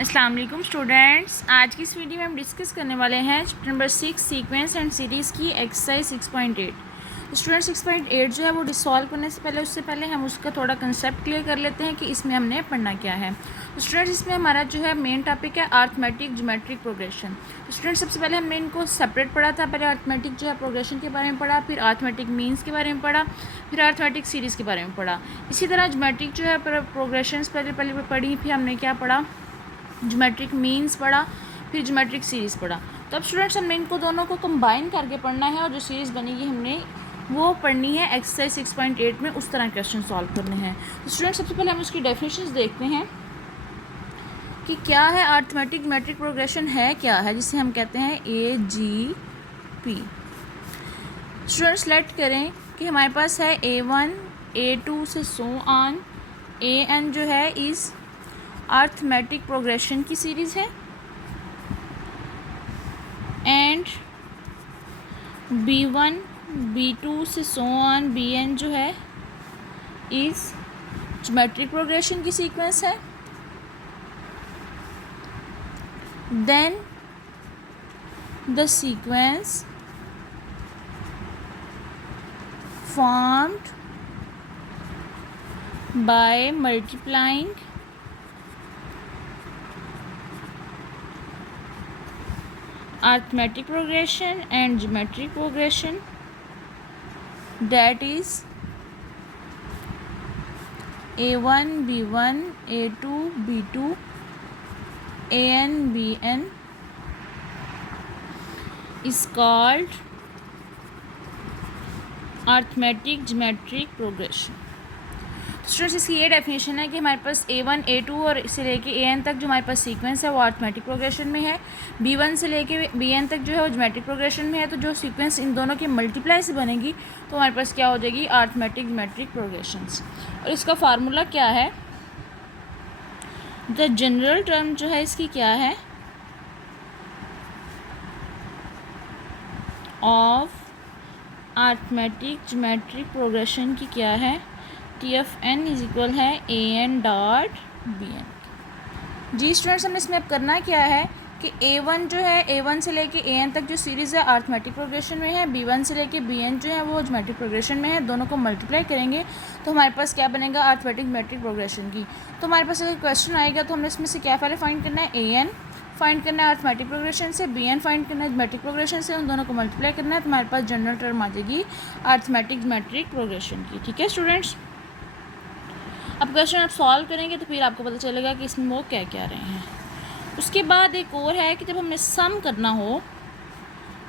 अस्सलाम वालेकुम स्टूडेंट्स, आज की इस वीडियो में हम डिस्कस करने वाले हैं chapter number 6 sequence and series की एक्सरसाइज 6.8। स्टूडेंट 6.8 जो है वो डिसॉल्व करने से पहले उससे पहले हम उसका थोड़ा कंसेप्ट क्लियर कर लेते हैं कि इसमें हमने पढ़ना क्या है। तो स्टूडेंट्स इसमें हमारा जो है मेन टॉपिक है अरिथमेटिक ज्योमेट्रिक प्रोग्रेशन। तो स्टूडेंट्स सबसे पहले हमने इनको सेपरेट पढ़ा था। पहले अरिथमेटिक जो है प्रोग्रेशन के बारे में पढ़ा, फिर अरिथमेटिक मीन्स के बारे में पढ़ा, फिर अरिथमेटिक सीरीज़ के बारे में पढ़ा। इसी तरह ज्योमेट्रिक जो है प्रोग्रेशन पहले पढ़ी, फिर हमने क्या पढ़ा, ज्योमेट्रिक मीन्स पढ़ा, फिर ज्योमेट्रिक सीरीज़ पढ़ा। तो अब स्टूडेंट्स हमने इनको दोनों को कंबाइन करके पढ़ना है और जो सीरीज़ बनेगी हमने वो पढ़नी है एक्सरसाइज 6.8 में, उस तरह क्वेश्चन सॉल्व करने हैं। तो स्टूडेंट्स सबसे पहले हम उसकी डेफिनेशंस देखते हैं कि क्या है अरिथमेटिक ज्योमेट्रिक प्रोग्रेशन है क्या है, जिसे हम कहते हैं AGP। स्टूडेंट्स सेलेक्ट करें कि हमारे पास है A1 A2 से सो ऑन। AN जो है इस अरिथमेटिक प्रोग्रेशन की सीरीज़ है एंड B1 B2 से सो ऑन BN जो है इस ज्योमेट्रिक प्रोग्रेशन की सीक्वेंस है। Then the sequence formed by multiplying arithmetic progression and geometric progression, that is A1 B1 A2 B2 AN BN is called arithmetic geometric progression. Students इसकी ये definition है कि हमारे पास A1 A2 और से लेके AN तक जो हमारे पास सीक्वेंस है वो अरिथमेटिक प्रोग्रेशन में है। B1 से लेके BN तक जो है वो ज्योमेट्रिक प्रोग्रेशन में है। तो जो सीक्वेंस इन दोनों के मल्टीप्लाई से बनेगी तो हमारे पास क्या हो जाएगी, अरिथमेटिक ज्योमेट्रिक प्रोग्रेशंस। और इसका फार्मूला क्या है, द जनरल टर्म जो है इसकी क्या है, ऑफ अरिथमेटिक ज्योमेट्रिक प्रोग्रेशन की क्या है, TFN इज इक्वल है AN डॉट BN। जी स्टूडेंट्स हमने इसमें अब करना क्या है कि A1 जो है A1 से लेके AN तक जो सीरीज़ है अरिथमेटिक प्रोग्रेशन में है, B1 से लेके BN जो है वो ज्योमेट्रिक प्रोग्रेशन में है। दोनों को मल्टीप्लाई करेंगे तो हमारे पास क्या बनेगा, अरिथमेटिक ज्योमेट्रिक प्रोग्रेशन की। तो हमारे पास अगर क्वेश्चन आएगा तो हमने इसमें से क्या पहले फाइंड करना है, AN फाइंड करना है अरिथमेटिक प्रोग्रेशन से, BN फाइंड करना है ज्योमेट्रिक प्रोग्रेशन से, उन दोनों को मल्टीप्लाई करना है तो हमारे पास जनरल टर्म आ जाएगी अरिथमेटिक ज्योमेट्रिक प्रोग्रेशन की। ठीक है स्टूडेंट्स, अब क्वेश्चन आप सॉल्व करेंगे तो फिर आपको पता चलेगा कि इसमें वो क्या क्या रहे हैं। उसके बाद एक और है कि जब हमें सम करना हो,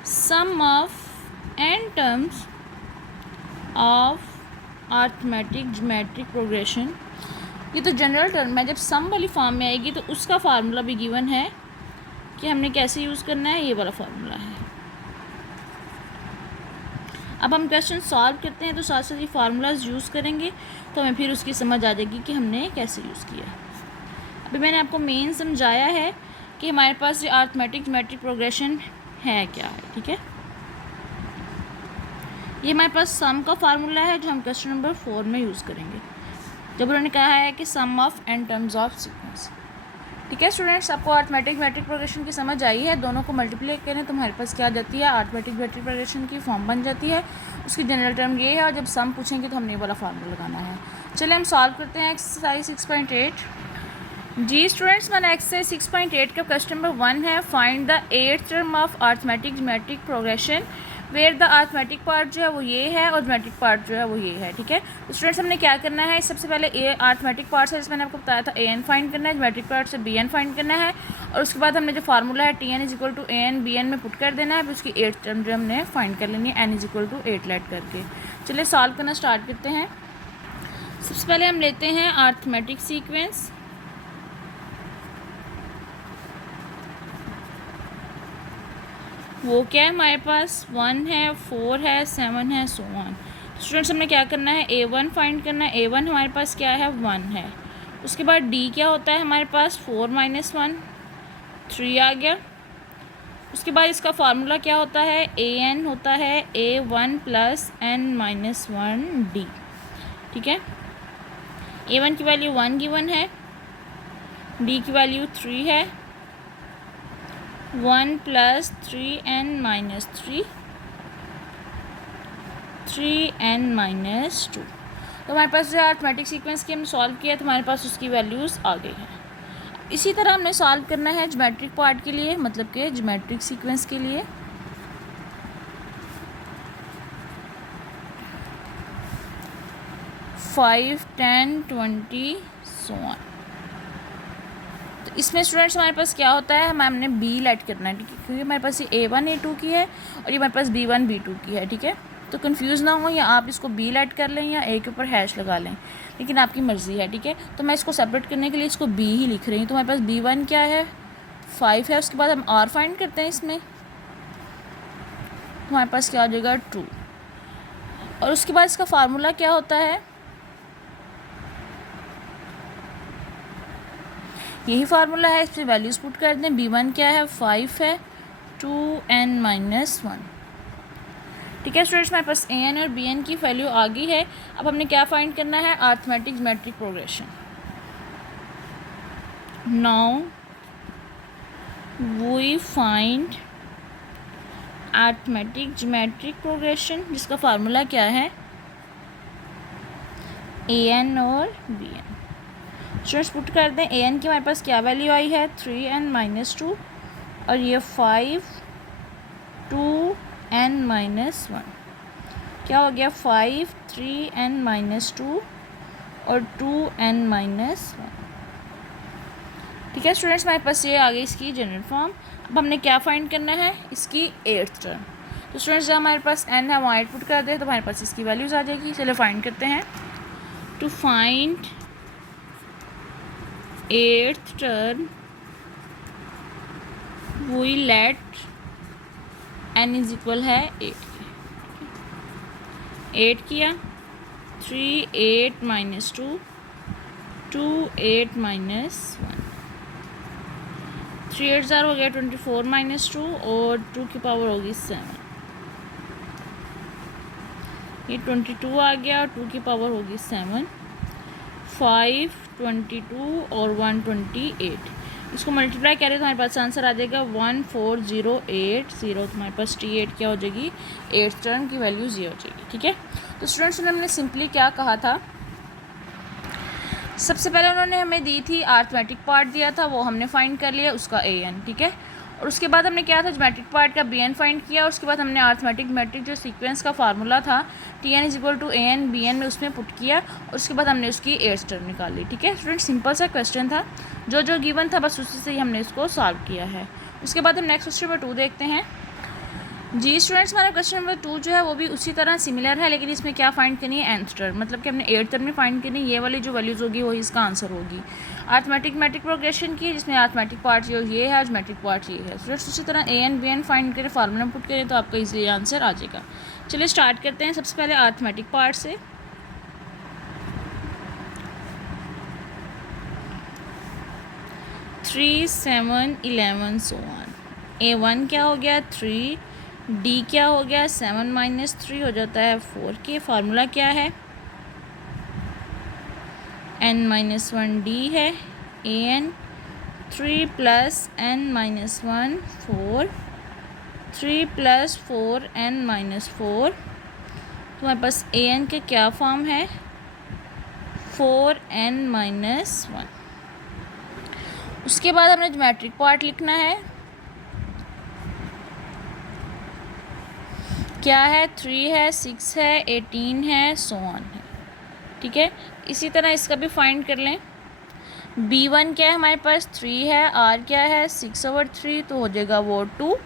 sum of N terms of arithmetic geometric progression, ये तो जनरल टर्म है। जब सम वाली फॉर्म में आएगी तो उसका फार्मूला भी गिवन है कि हमने कैसे यूज़ करना है, ये वाला फार्मूला है। अब हम क्वेश्चन सॉल्व करते हैं तो साथ साथ ये फार्मूलाज यूज़ करेंगे तो हमें फिर उसकी समझ आ जाएगी कि हमने कैसे यूज़ किया। अभी मैंने आपको मेन समझाया है कि हमारे पास ये अरिथमेटिक ज्योमेट्रिक प्रोग्रेशन है क्या है। ठीक है, ये हमारे पास सम का फार्मूला है जो हम क्वेश्चन नंबर 4 में यूज़ करेंगे, जब उन्होंने कहा है कि sum of N terms of sequence. ठीक है स्टूडेंट्स, आपको अरिथमेटिक ज्योमेट्रिक प्रोग्रेशन की समझ आई है। दोनों को मल्टीप्लाई करें तो हमारे पास क्या आ जाती है, अरिथमेटिक ज्योमेट्रिक प्रोग्रेशन की फॉर्म बन जाती है। उसकी जनरल टर्म ये है और जब सम पूछेंगे तो हमने ये वाला फार्मूला लगाना है। चलिए हम सॉल्व करते हैं एक्सरसाइज 6.8। जी स्टूडेंट्स, मैंने एक्सरसाइज 6.8 का क्वेश्चन नंबर 1 है, find the 8th term of arithmetic geometric progression where the arithmetic part जो है वो ये है और ज्योमेट्रिक पार्ट जो है वो ये है। ठीक है, तो स्टूडेंट्स हमने क्या करना है, सबसे पहले अरिथमेटिक पार्ट से, जैसे मैंने आपको बताया था, AN फाइंड करना है, ज्योमेट्रिक पार्ट से BN फाइंड करना है और उसके बाद हमने जो फार्मूला है TN is equal to AN BN में पुट कर देना है। फिर उसकी 8th टर्म जो हमने फाइंड कर लेनी है, N is equal to 8 let करके। चलिए सॉल्व करना स्टार्ट करते हैं। सबसे पहले हम लेते हैं अरिथमेटिक सीक्वेंस। वो क्या है, हमारे पास 1 है, 4 है, 7 है, सो ऑन। स्टूडेंट्स हमने क्या करना है, A1 फाइंड करना है। A1 हमारे पास क्या है, 1 है। उसके बाद D क्या होता है हमारे पास, 4 - 1 3 आ गया। उसके बाद इसका फार्मूला क्या होता है, AN होता है A1 + N - 1 D। ठीक है, A1 की वैल्यू 1 गिवन है, डी की वैल्यू 3 है, 1 + 3n-3, 3n-2। तो हमारे पास जो अरिथमेटिक सीक्वेंस की हमने सॉल्व किया तो हमारे पास उसकी वैल्यूज़ आ गई हैं। इसी तरह हमने सॉल्व करना है ज्योमेट्रिक पार्ट के लिए, मतलब कि ज्योमेट्रिक सीक्वेंस के लिए। Five, 10, 20 so on. तो इसमें स्टूडेंट्स हमारे पास क्या होता है, हमने बी लेट करना है, ठीक है, क्योंकि हमारे पास ये A1 A2 की है और ये हमारे पास B1 B2 की है, ठीक है। तो कंफ्यूज ना हो, या आप इसको बी लेट कर लें या ए के ऊपर हैश लगा लें, लेकिन आपकी मर्ज़ी है, ठीक है। तो मैं इसको सेपरेट करने के लिए इसको बी ही लिख रही हूँ। तो हमारे पास B1 क्या है, 5 है। उसके बाद हम R फाइंड करते हैं इसमें, तो हमारे पास क्या हो जाएगा 2। और उसके बाद इसका फार्मूला क्या होता है, यही फार्मूला है, इसमें वैल्यूज़ पुट कर दें। B1 क्या है, 5 है, 2n-1, ठीक है स्टूडेंट्स। हमारे पास an और bn की वैल्यू आ गई है। अब हमने क्या फाइंड करना है, arithmetic geometric progression. Now we find arithmetic geometric progression, जिसका फार्मूला क्या है, an और bn। स्टूडेंट्स पुट कर दें। an की हमारे पास क्या वैल्यू आई है, 3n-2, और ये 5, 2n-1, क्या हो गया, 5, 3n-2 और 2n-1, ठीक है स्टूडेंट्स। हमारे पास ये आ गई इसकी जनरल फॉर्म। अब हमने क्या फाइंड करना है, इसकी 8th टर्म। तो स्टूडेंट्स जब हमारे पास n है वहाँ 8 पुट कर दे तो हमारे पास इसकी वैल्यूज़ आ जाएगी। चलो फाइंड करते हैं। To find 8th term we let n is equal है 8 की, 8 किया, 3, 8-2, 2, 8-1, 3 8 ज़ार हो गया 24-2 और 2 की पावर होगी 7, ये 22 आ गया और 2 की पावर होगी 7, 5, 22 और 128। इसको मल्टीप्लाई करें तो हमारे पास आंसर आ जाएगा 14080। तो हमारे पास T8 क्या हो जाएगी, 8th टर्म की वैल्यूज़ ये हो जाएगी, ठीक है। तो स्टूडेंट्स हमने सिंपली क्या कहा था, सबसे पहले उन्होंने हमें दी थी अरिथमेटिक पार्ट दिया था, वो हमने फाइंड कर लिया उसका an, ठीक है। और उसके बाद हमने क्या था, ज्योमेट्रिक पार्ट का bn फाइंड किया। उसके बाद हमने अरिथमेटिक ज्योमेट्रिक जो सीक्वेंस का फार्मूला था Tn = an bn में उसमें पुट किया और उसके बाद हमने उसकी 8th टर्म निकाली, ठीक है स्टूडेंट। सिंपल सा क्वेश्चन था, जो जो गिवन था बस उसी से ही हमने इसको सॉल्व किया है। उसके बाद हम नेक्स्ट क्वेश्चन नंबर 2 देखते हैं। जी स्टूडेंट्स हमारा क्वेश्चन नंबर 2 जो है वो भी उसी तरह सिमिलर है, लेकिन इसमें क्या फाइंड करनी है, nth टर्म, मतलब कि हमने 8th टर्म में फाइंड करनी है। ये वाली जो वैल्यूज़ होगी वही इसका आंसर होगी। अरिथमेटिक ज्योमेट्रिक प्रोग्रेशन की, जिसमें अरिथमेटिक पार्ट जो ये है, ज्योमेट्रिक पार्ट ये है। स्टूडेंट्स उसी तरह an bn फाइंड करें, फार्मूला पुट करें तो आपका इजीली आंसर आ जाएगा। चलिए स्टार्ट करते हैं सबसे पहले अरिथमेटिक पार्ट से। Three, 7, 11 so on. A1 क्या हो गया, 3, D क्या हो गया, 7 - 3 हो जाता है 4 के। फार्मूला क्या है, n-1 D है, an 3 + n-1 4, 3 + 4n-4। तो हमारे पास an के क्या फॉर्म है, 4n-1। उसके बाद हमने ज्योमेट्रिक पार्ट लिखना है, क्या है, 3 है, 6 है, 18 है, सो ऑन है, ठीक है। इसी तरह इसका भी फाइंड कर लें। B1 क्या है हमारे पास, 3 है, R क्या है, 6/3, तो हो जाएगा वो 2।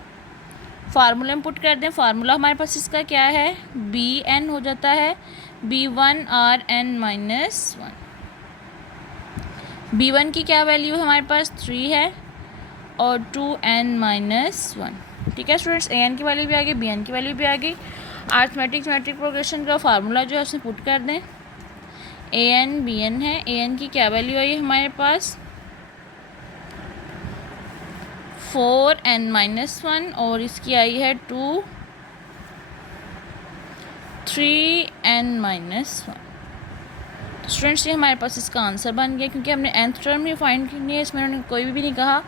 फार्मूला में पुट कर दें। फार्मूला हमारे पास इसका क्या है, Bn हो जाता है B1 Rn-1। B1 की क्या वैल्यू है हमारे पास, 3 है और 2n-1, ठीक है स्टूडेंट्स। an की वैल्यू भी आ गई, bn की वैल्यू भी आ गई। अरिथमेटिक ज्योमेट्रिक प्रोग्रेशन का फार्मूला जो है उसमें पुट कर दें। an bn है, an की क्या वैल्यू आई है हमारे पास, 4n-1 और इसकी आई है 2, 3n-1। स्टूडेंट्स ये हमारे पास इसका आंसर बन गया, क्योंकि हमने nth टर्म ही फाइंड करनी है। इसमें उन्होंने कोई भी नहीं कहा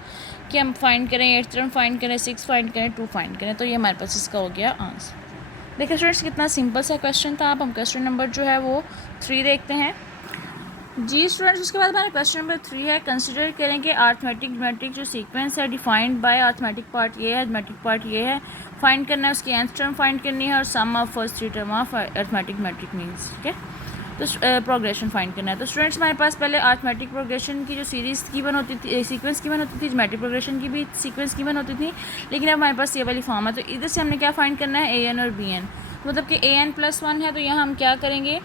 कि हम फाइंड करें 8th टर्म फाइंड करें, 6 फाइंड करें, 2 फाइंड करें। तो ये हमारे पास इसका हो गया आंसर। देखिए स्टूडेंट्स कितना सिंपल सा क्वेश्चन था। अब हम क्वेश्चन नंबर जो है वो 3 देखते हैं। जी स्टूडेंट्स, उसके बाद हमारा क्वेश्चन नंबर 3 है, कंसिडर करें कि अरिथमेटिक ज्योमेट्रिक जो सीक्वेंस है डिफाइंड बाय अरिथमेटिक पार्ट ये है, ज्योमेट्रिक पार्ट ये है, फाइंड करना है, उसकी nth टर्म फाइंड करनी है और sum of first 3 term of arithmetic geometric means, ठीक है। तो प्रोग्रेशन फाइंड करना है। तो स्टूडेंट्स हमारे पास पहले अरिथमेटिक प्रोग्रेशन की जो सीरीज़ की बन होती थी, सीक्वेंस की बन होती थी, ज्योमेट्रिक प्रोग्रेशन की भी सीक्वेंस की बन होती थी, लेकिन अब हमारे पास ये वाली फॉर्म है। तो इधर से हमने क्या फाइंड करना है, an और bn। मतलब कि an+1 है, तो यहाँ हम क्या करेंगे,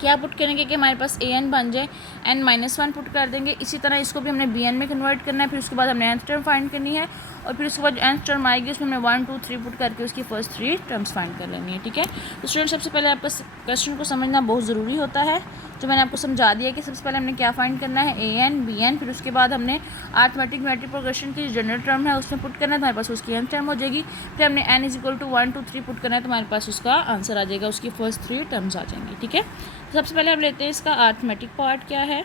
क्या पुट करेंगे कि हमारे पास an बन जाए, n-1 पुट कर देंगे। इसी तरह इसको भी हमने bn में कन्वर्ट करना है। फिर उसके बाद हमने nth टर्म फाइंड करनी है और फिर उसके बाद nth टर्म आएगी उसमें हमने 1 2 3 पुट करके उसकी फर्स्ट 3 टर्म्स फाइंड कर लेनी है, ठीक है। तो स्टूडेंट सबसे पहले आपका क्वेश्चन को समझना बहुत ज़रूरी होता है, जो मैंने आपको समझा दिया कि सबसे पहले हमने क्या फाइंड करना है, an bn। फिर उसके बाद हमने अरिथमेटिक ज्योमेट्रिक प्रोग्रेशन की जो जनरल टर्म है उसमें पुट करना है, तो हमारे पास उसकी nth टर्म हो जाएगी। फिर हमने n = 1 2 3 पुट करना है, तो हमारे पास उसका आंसर आ जाएगा, उसकी फर्स्ट 3 टर्म्स आ जाएंगी, ठीक है। सबसे पहले हम लेते हैं इसका अरिथमेटिक पार्ट क्या है,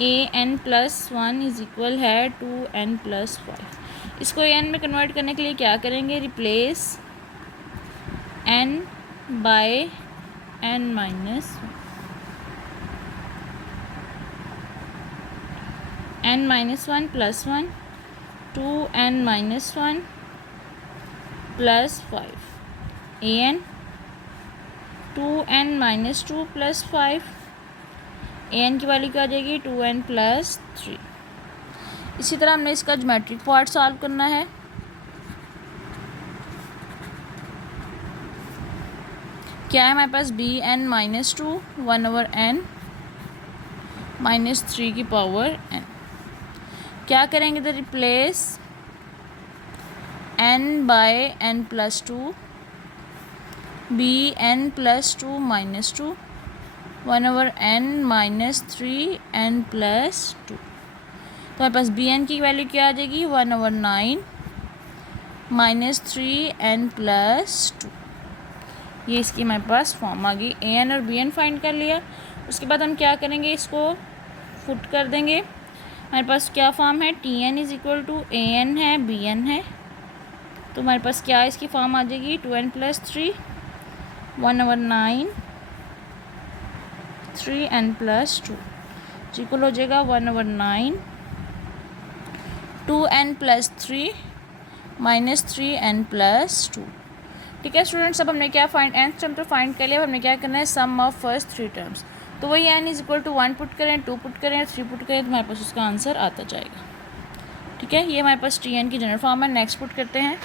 an+1 इज इक्वल है 2n+5। इसको n में कन्वर्ट करने के लिए क्या करेंगे, replace n by n-1, n-1 + 1 2n-1 + 5 an 2n-2 + 5 an की वैल्यू क्या आ जाएगी 2n + 3। इसी तरह हमने इसका ज्योमेट्रिक पार्ट सॉल्व करना है। क्या है हमारे पास bn-2 1/n -3 की पावर n। क्या करेंगे तो replace n bye n+2 bn+2 -2 1/n -3n + 2। तो हमारे पास bn की वैल्यू क्या आ जाएगी 1/9 -3n + 2। ये इसकी हमारे पास फॉर्म आ गई। an और bn फाइंड कर लिया। उसके बाद हम क्या करेंगे, इसको फुट कर देंगे। हमारे पास क्या फॉर्म है, tn = an है, bn है। तो हमारे पास क्या इसकी फॉर्म आ जाएगी 2n + 3 1/9 3n + 2 इक्वल हो जाएगा 1/9 2n + 3 -3n + 2, ठीक है स्टूडेंट्स। अब हमने क्या फाइंड, nth टर्म तो फाइंड कर लिया। अब हमने क्या करना है, सम ऑफ फर्स्ट 3 टर्म्स। तो वही n = 1 पुट करें, 2 पुट करें, 3 पुट करें, तो हमारे पास उसका आंसर आता जाएगा, ठीक है। ये हमारे पास tn की जनरल फॉर्म है। नेक्स्ट पुट करते हैं,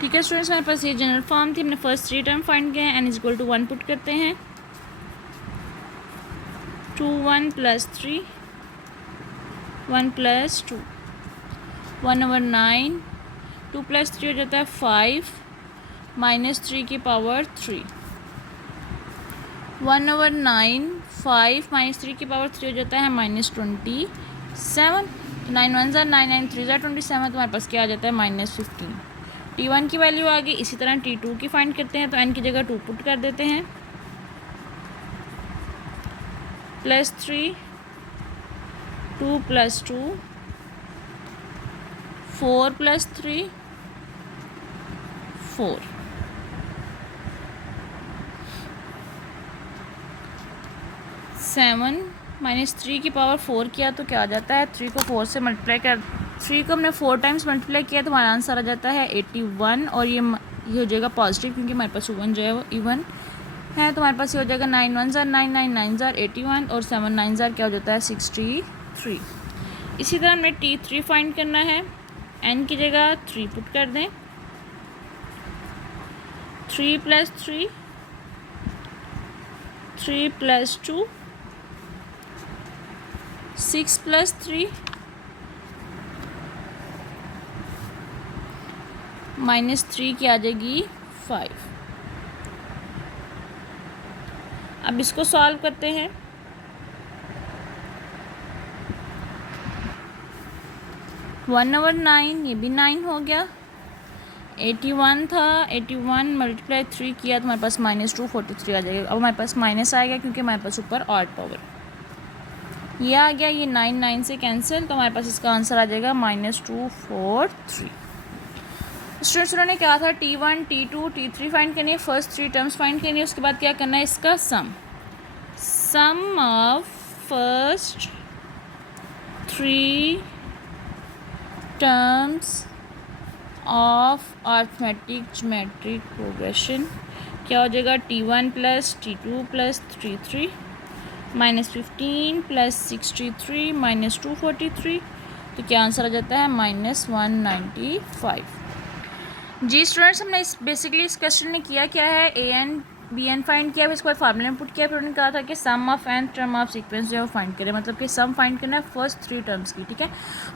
ठीक है स्टूडेंट्स। हमारे पास ये जनरल फॉर्म थी, हमने फर्स्ट 3 टर्म फाइंड किए हैं। n = 1 पुट करते हैं, 2 1 + 3 1 + 2 1/9 2 + 3 हो जाता है 5 -3 की पावर 3 1/9 5 -3 की पावर 3 हो जाता है -27। 9 1 9 9 3 27। तो हमारे पास क्या आ जाता है -15। t1 की वैल्यू आ गई। इसी तरह t2 की फाइंड करते हैं, तो n की जगह 2 पुट कर देते हैं, +3 2 + 2 4 + 3 4 7 -3 की पावर 4 किया तो क्या आ जाता है, 3 को 4 से मल्टीप्लाई कर, 3 को हमने 4 टाइम्स मल्टीप्लाई किया तो हमारा आंसर आ जाता है 81। और ये हो जाएगा पॉजिटिव, क्योंकि हमारे पास 1 जो है वो इवन है। तो हमारे पास ये हो जाएगा 9 1 9 9 9 81 और 7 9 क्या हो जाता है 63। इसी तरह हमने t3 फाइंड करना है। n की जगह 3 पुट कर दें, 3 + 3 3 + 2 6 + 3 -3 की आ जाएगी 5। अब इसको सॉल्व करते हैं। वन ओवर 9 ये भी 9 हो गया। 81 था, 81 मल्टीप्लाई 3 किया तो हमारे पास -243 आ जाएगा। अब हमारे पास माइनस आएगा क्योंकि हमारे पास ऊपर ऑड पावर ये आ गया, ये 9 से कैंसिल, तो हमारे पास इसका आंसर आ जाएगा -243। स्टूडेंट्स उन्होंने क्या था, T1 T2 T3 फाइंड करनी है, फर्स्ट 3 टर्म्स फाइंड करनी है, उसके बाद क्या करना है, इसका sum of first 3 terms of arithmetic geometric progression क्या हो जाएगा, T1 + T2 + 33 -15 + 63 -243, तो क्या आंसर आ जाता है -195। जी स्टूडेंट्स, हमने बेसिकली इस क्वेश्चन में किया क्या है, an bn फाइंड किया, फिर इसके बाद फार्मूला में पुट किया, फिर उन्होंने कहा था कि sum of n term of sequence जो है वो फाइंड करें, मतलब कि सम फाइंड करना है फर्स्ट 3 टर्म्स की, ठीक है।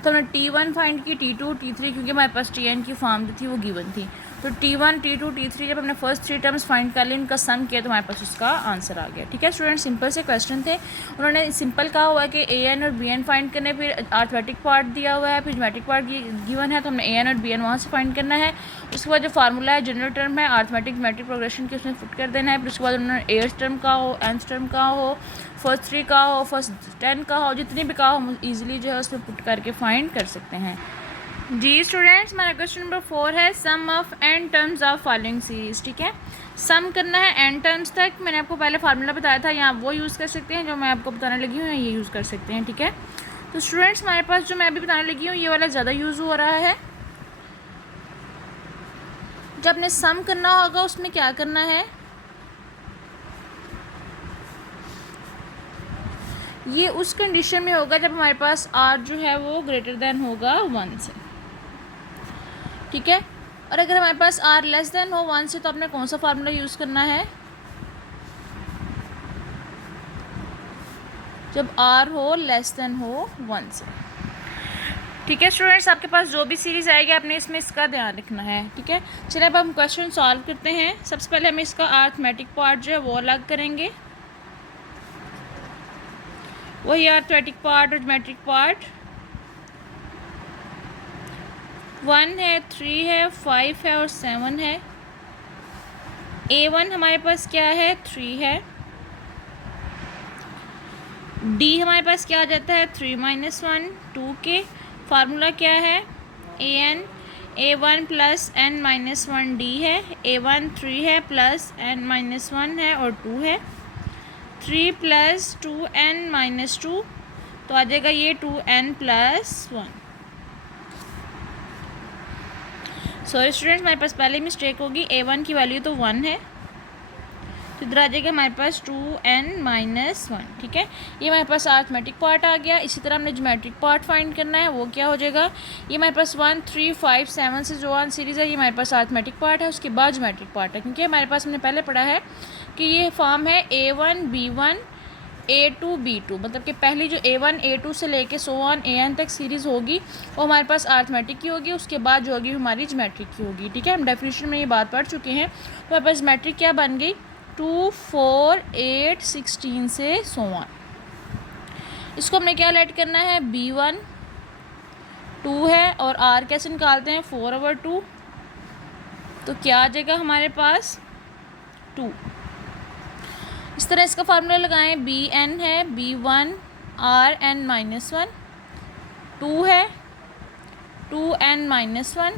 तो हमने T1 फाइंड की, T2 T3, क्योंकि हमारे पास Tn की फॉर्म जो थी वो गिवन थी, तो T1 T2 T3 जब हमने फर्स्ट 3 टर्म्स फाइंड कर लिए, उनका सम किया तो हमारे पास उसका आंसर आ गया, ठीक है स्टूडेंट। सिंपल से क्वेश्चन थे, उन्होंने सिंपल कहा हुआ है कि an और bn फाइंड करने, फिर अर्थमेटिक पार्ट दिया हुआ है, फिर ज्योमेट्रिक पार्ट गिवन है, तो हमने an और bn वहाँ से फाइंड करना है। उसके बाद जो फार्मूला है जनरल टर्म है अर्थमेटिक ज्योमेट्रिक प्रोग्रेशन की, उसमें पुट कर देना है। फिर उसके बाद उन्होंने एट्थ टर्म का हो, nth टर्म का हो, फर्स्ट 3 का हो, फर्स्ट 10 का हो, जितनी भी का हो हम ईजिली जो है उसमें पुट करके फाइंड कर सकते हैं। जी स्टूडेंट्स, हमारा क्वेश्चन नंबर 4 है sum of n terms of following series, ठीक है। सम करना है n टर्म्स तक, मैंने आपको पहले फार्मूला बताया था, यहाँ वो यूज़ कर सकते हैं जो मैं आपको बताने लगी हूँ, ये यूज़ कर सकते हैं, ठीक है। तो स्टूडेंट्स हमारे पास जो मैं अभी बताने लगी हूँ ये वाला ज़्यादा यूज़ हो रहा है। जब आपने सम करना होगा उसमें क्या करना है, ये उस कंडीशन में होगा जब हमारे पास r जो है वो ग्रेटर देन होगा 1 से, ठीक है। और अगर हमारे पास r लेस देन हो 1 से तो आपने कौन सा फार्मूला यूज़ करना है, जब r हो लेस देन हो 1 से, ठीक है स्टूडेंट्स। आपके पास जो भी सीरीज़ आएगी आपने इसमें इसका ध्यान रखना है, ठीक है। चलिए अब हम क्वेश्चन सॉल्व करते हैं। सबसे पहले हम इसका अर्थमेटिक पार्ट जो है वो अलग करेंगे, वही अर्थमेटिक पार्ट और ज्योमेट्रिक पार्ट 1 है, 3 है, 5 है और 7 है। A1 हमारे पास क्या है, 3 है। D हमारे पास क्या आ जाता है, 3 - 1 2 के। फार्मूला क्या है, A1 + n - 1 D है, A1 3 है प्लस n - 1 है और 2 है, 3 + 2n - 2, तो आ जाएगा ये 2n + 1। सॉरी स्टूडेंट्स, हमारे पास पहले मिस्टेक होगी, A1 की वैल्यू तो 1 है, तो इधर आ जाएगा हमारे पास 2n - 1, ठीक है। ये हमारे पास अर्थमेटिक पार्ट आ गया। इसी तरह हमने ज्योमेट्रिक पार्ट फाइंड करना है, वो क्या हो जाएगा, ये हमारे पास 1 3 5 7 से जो ऑन सीरीज़ है ये हमारे पास अर्थमेटिक पार्ट है, उसके बाद ज्योमेट्रिक पार्ट है, क्योंकि हमारे पास हमने पहले पढ़ा है कि ये फॉर्म है A1 B1 A2 B2, मतलब कि पहली जो A1 A2 से लेके सो ऑन AN तक सीरीज़ होगी वो हमारे पास अर्थमेटिक की होगी, उसके बाद जो होगी हमारी ज्योमेट्रिक की होगी, ठीक है। हम डेफिनेशन में ये बात पढ़ चुके हैं। तो हमारे पास ज्योमेट्रिक क्या बन गई, 2 4 8 16 से सो ऑन। इसको हमने क्या लेट करना है, B1 2 है और R कैसे निकालते हैं, 4/2, तो क्या आ जाएगा हमारे पास 2। इस तरह इसका फार्मूला लगाएं, Bn है, B1 Rn - 1, 2 है, 2n - 1,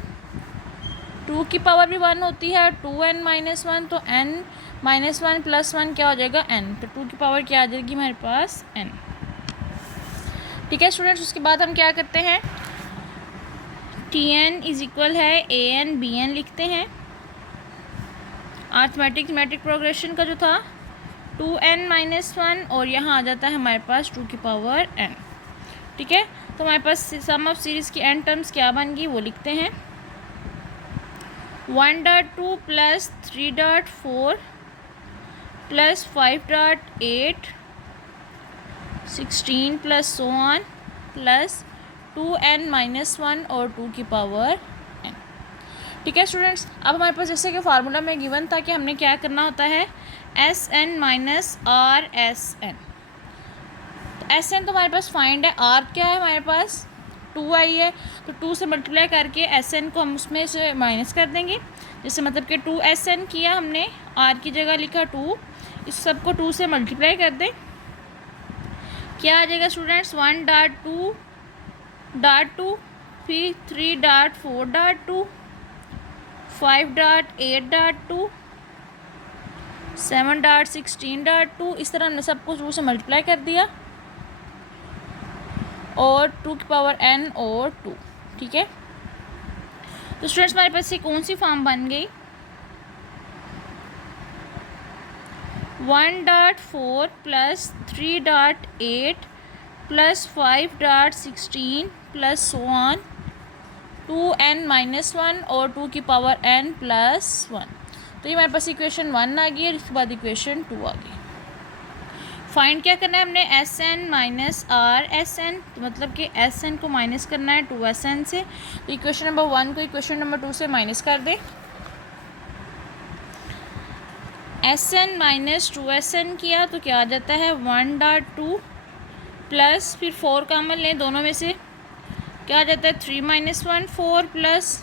2 की पावर भी 1 होती है, 2n - 1, तो n - 1 + 1 क्या हो जाएगा n, तो 2 की पावर क्या आ जाएगी हमारे पास n, ठीक है स्टूडेंट्स। उसके बाद हम क्या करते हैं, Tn = है An Bn लिखते हैं। अर्थमेटिक ज्योमेट्रिक प्रोग्रेशन का जो था 2n - 1 और यहाँ आ जाता है हमारे पास 2 की पावर n, ठीक है। तो हमारे पास सम ऑफ सीरीज़ की n टर्म्स क्या बन गई वो लिखते हैं, 1.2 + 3.4 + 5.8 16 + so on प्लस 2n - 1 और 2 की पावर n, ठीक है स्टूडेंट्स। अब हमारे पास जैसे कि फार्मूला में गिवन था कि हमने क्या करना होता है, Sn - Rsn, तो Sn तो हमारे पास फाइंड है, R क्या है हमारे पास 2 आई है तो 2 से मल्टीप्लाई करके SN को हम उसमें से माइनस कर देंगे। जैसे मतलब कि 2SN किया हमने, R की जगह लिखा 2, इस सब को 2 से मल्टीप्लाई कर दें। क्या आ जाएगा स्टूडेंट्स? 1.2, फिर 3.4.2, 5.8.2, 7.16.2, इस तरह हमने सबको 2 से मल्टीप्लाई कर दिया और 2 की पावर n और 2। ठीक है, तो स्टूडेंट्स हमारे पास ये कौन सी फॉर्म बन गई? 1.4 plus 3.8 plus 5.16 plus so on 2n-1 और 2 की पावर n प्लस 1। तो ये हमारे पास इक्वेशन 1 आ गई और इसके बाद इक्वेशन 2 आ गई। फाइंड क्या करना है हमने? SN माइनस RSN, तो मतलब कि SN को माइनस करना है 2SN से। तो इक्वेशन नंबर 1 को इक्वेशन नंबर 2 से माइनस कर दें। SN माइनस 2SN किया तो क्या आ जाता है? 1.2 प्लस फिर 4 कॉमन लें दोनों में से, क्या आ जाता है? 3-1 4 plus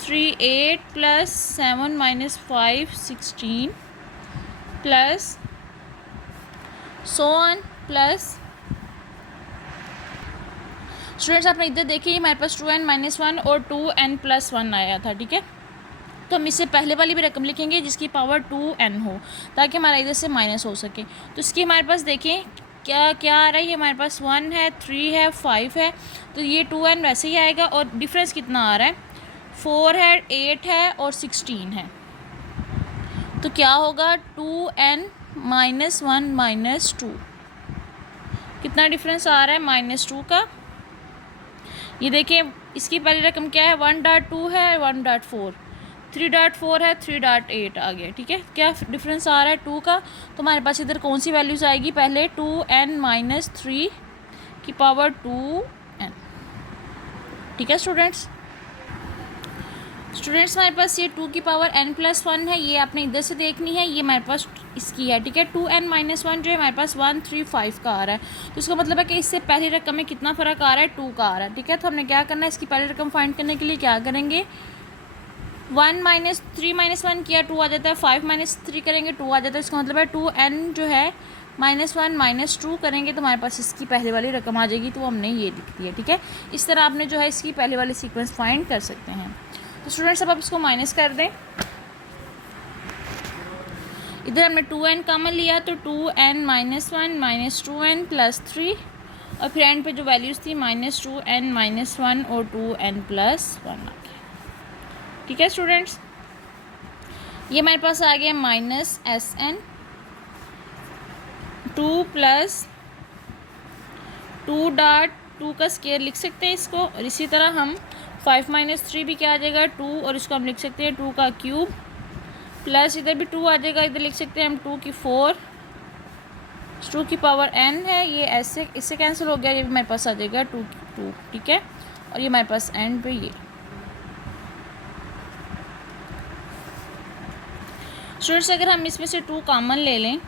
3 8 plus 7-5 16 plus so on plus. Students आपने इधर देखिए हमारे पास 2n-1 और 2n+1 आया था। ठीक है, तो हम इससे पहले वाली भी रकम लिखेंगे जिसकी पावर 2n हो ताकि हमारा इधर से माइनस हो सके। तो इसकी हमारे पास देखें क्या क्या आ रही है, हमारे पास 1 है, 3 है, 5 है, तो ये 2n वैसे ही आएगा। और डिफरेंस कितना आ रहा है? 4 है, 8 है और 16 है। तो क्या होगा? 2n-1 -2। कितना डिफरेंस आ रहा है? -2 का। ये देखिए इसकी पहली रकम क्या है? 1.2 है, 1.4, 3.4 है, 3.8 आ गया। ठीक है, क्या डिफरेंस आ रहा है? 2 का। तो हमारे पास इधर कौन सी वैल्यूज़ आएगी? पहले 2n-3 की पावर 2n। ठीक है स्टूडेंट्स, हमारे पास ये 2 की पावर n+1 है, ये आपने इधर से देखनी है, ये हमारे पास इसकी है। ठीक है, 2n-1 जो है हमारे पास 135 का आ रहा है। तो इसका मतलब है कि इससे पहली रकम में कितना फ़र्क आ रहा है? 2 का आ रहा है। ठीक है, तो हमने क्या करना है? इसकी पहली रकम फाइंड करने के लिए क्या करेंगे? 3-1 किया 2 आ जाता है, 5-3 करेंगे 2 आ जाता है। इसका मतलब है 2n जो है -1 -2 करेंगे तो हमारे पास इसकी पहले वाली रकम आ जाएगी, तो हमने ये लिख दी है। ठीक है, इस तरह आपने जो है इसकी पहले वाली सीक्वेंस फाइंड कर सकते हैं। तो स्टूडेंट्स अब आप इसको माइनस कर दें। इधर हमने 2n कॉमन लिया तो 2n-1 -2n प्लस 3 और फिर एंड पे जो वैल्यूज़ थी -2n-1 और 2n+1 आ गया। ठीक है स्टूडेंट्स, ये हमारे पास आ गया -SN 2 प्लस 2.2 का स्केयर लिख सकते हैं इसको। और इसी तरह हम 5-3 भी क्या आ जाएगा? 2, और इसको हम लिख सकते हैं 2 का क्यूब प्लस इधर भी 2 आ जाएगा, इधर लिख सकते हैं हम 2 की 4, 2 की पावर n है, ये ऐसे इससे कैंसिल हो गया, ये भी हमारे पास आ जाएगा 2 की 2। ठीक है, और ये हमारे पास एंड पे ये। स्टूडेंट्स अगर हम इसमें से 2 कॉमन ले लें,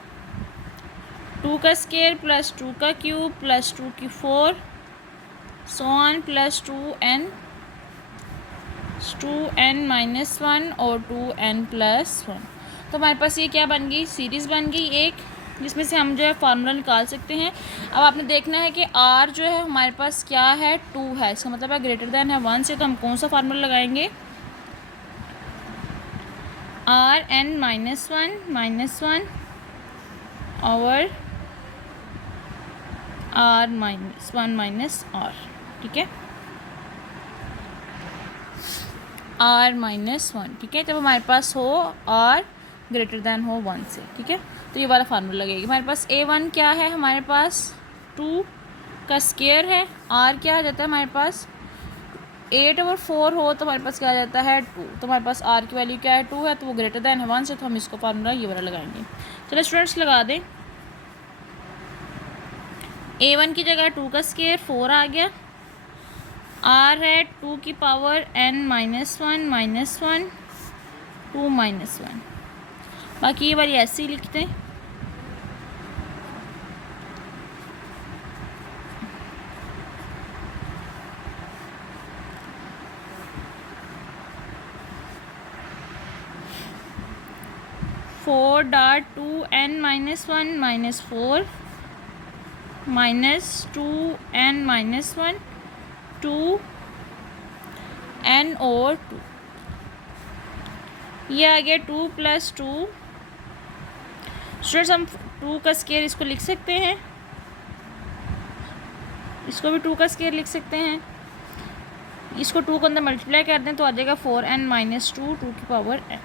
2 का स्केयर प्लस 2 का क्यूब प्लस 2 की 4 सो ऑन प्लस 2n -1 और 2n+1, तो हमारे पास ये क्या बन गई? सीरीज़ बन गई एक, जिसमें से हम जो है फार्मूला निकाल सकते हैं। अब आपने देखना है कि r जो है हमारे पास क्या है? 2 है, इसका मतलब है ग्रेटर दैन है 1 से, तो हम कौन सा फार्मूला लगाएंगे? Rn-1 और r-1 ठीक है, r-1। ठीक है, जब हमारे पास हो r ग्रेटर दैन हो 1 से। ठीक है, तो ये वाला फार्मूला लगेगा। हमारे पास a1 क्या है? हमारे पास 2 का स्केयर है, r क्या आ जाता है हमारे पास? 8 और 4 हो तो हमारे पास क्या आ जाता है? 2। तो हमारे पास r की वैल्यू क्या है? 2 है, तो वो ग्रेटर दैन है 1 से, तो हम इसको फार्मूला ये वाला लगाएंगे। चलो स्टूडेंट्स लगा दें। a1 की जगह 2 का स्केयर 4 आ गया, r है 2 की पावर n-1 2 -1, बाकी ये वाली ऐसे ही लिखते हैं। 4 dot 2n minus 1 minus 4 minus 2n minus 1 2n और 2, ये आ गया 2 प्लस 2। स्टूडेंट्स हम 2 का स्केयर इसको लिख सकते हैं, इसको भी 2 का स्केयर लिख सकते हैं। इसको 2 को अंदर मल्टीप्लाई कर दें तो आ जाएगा 4n माइनस 2 2 की power n।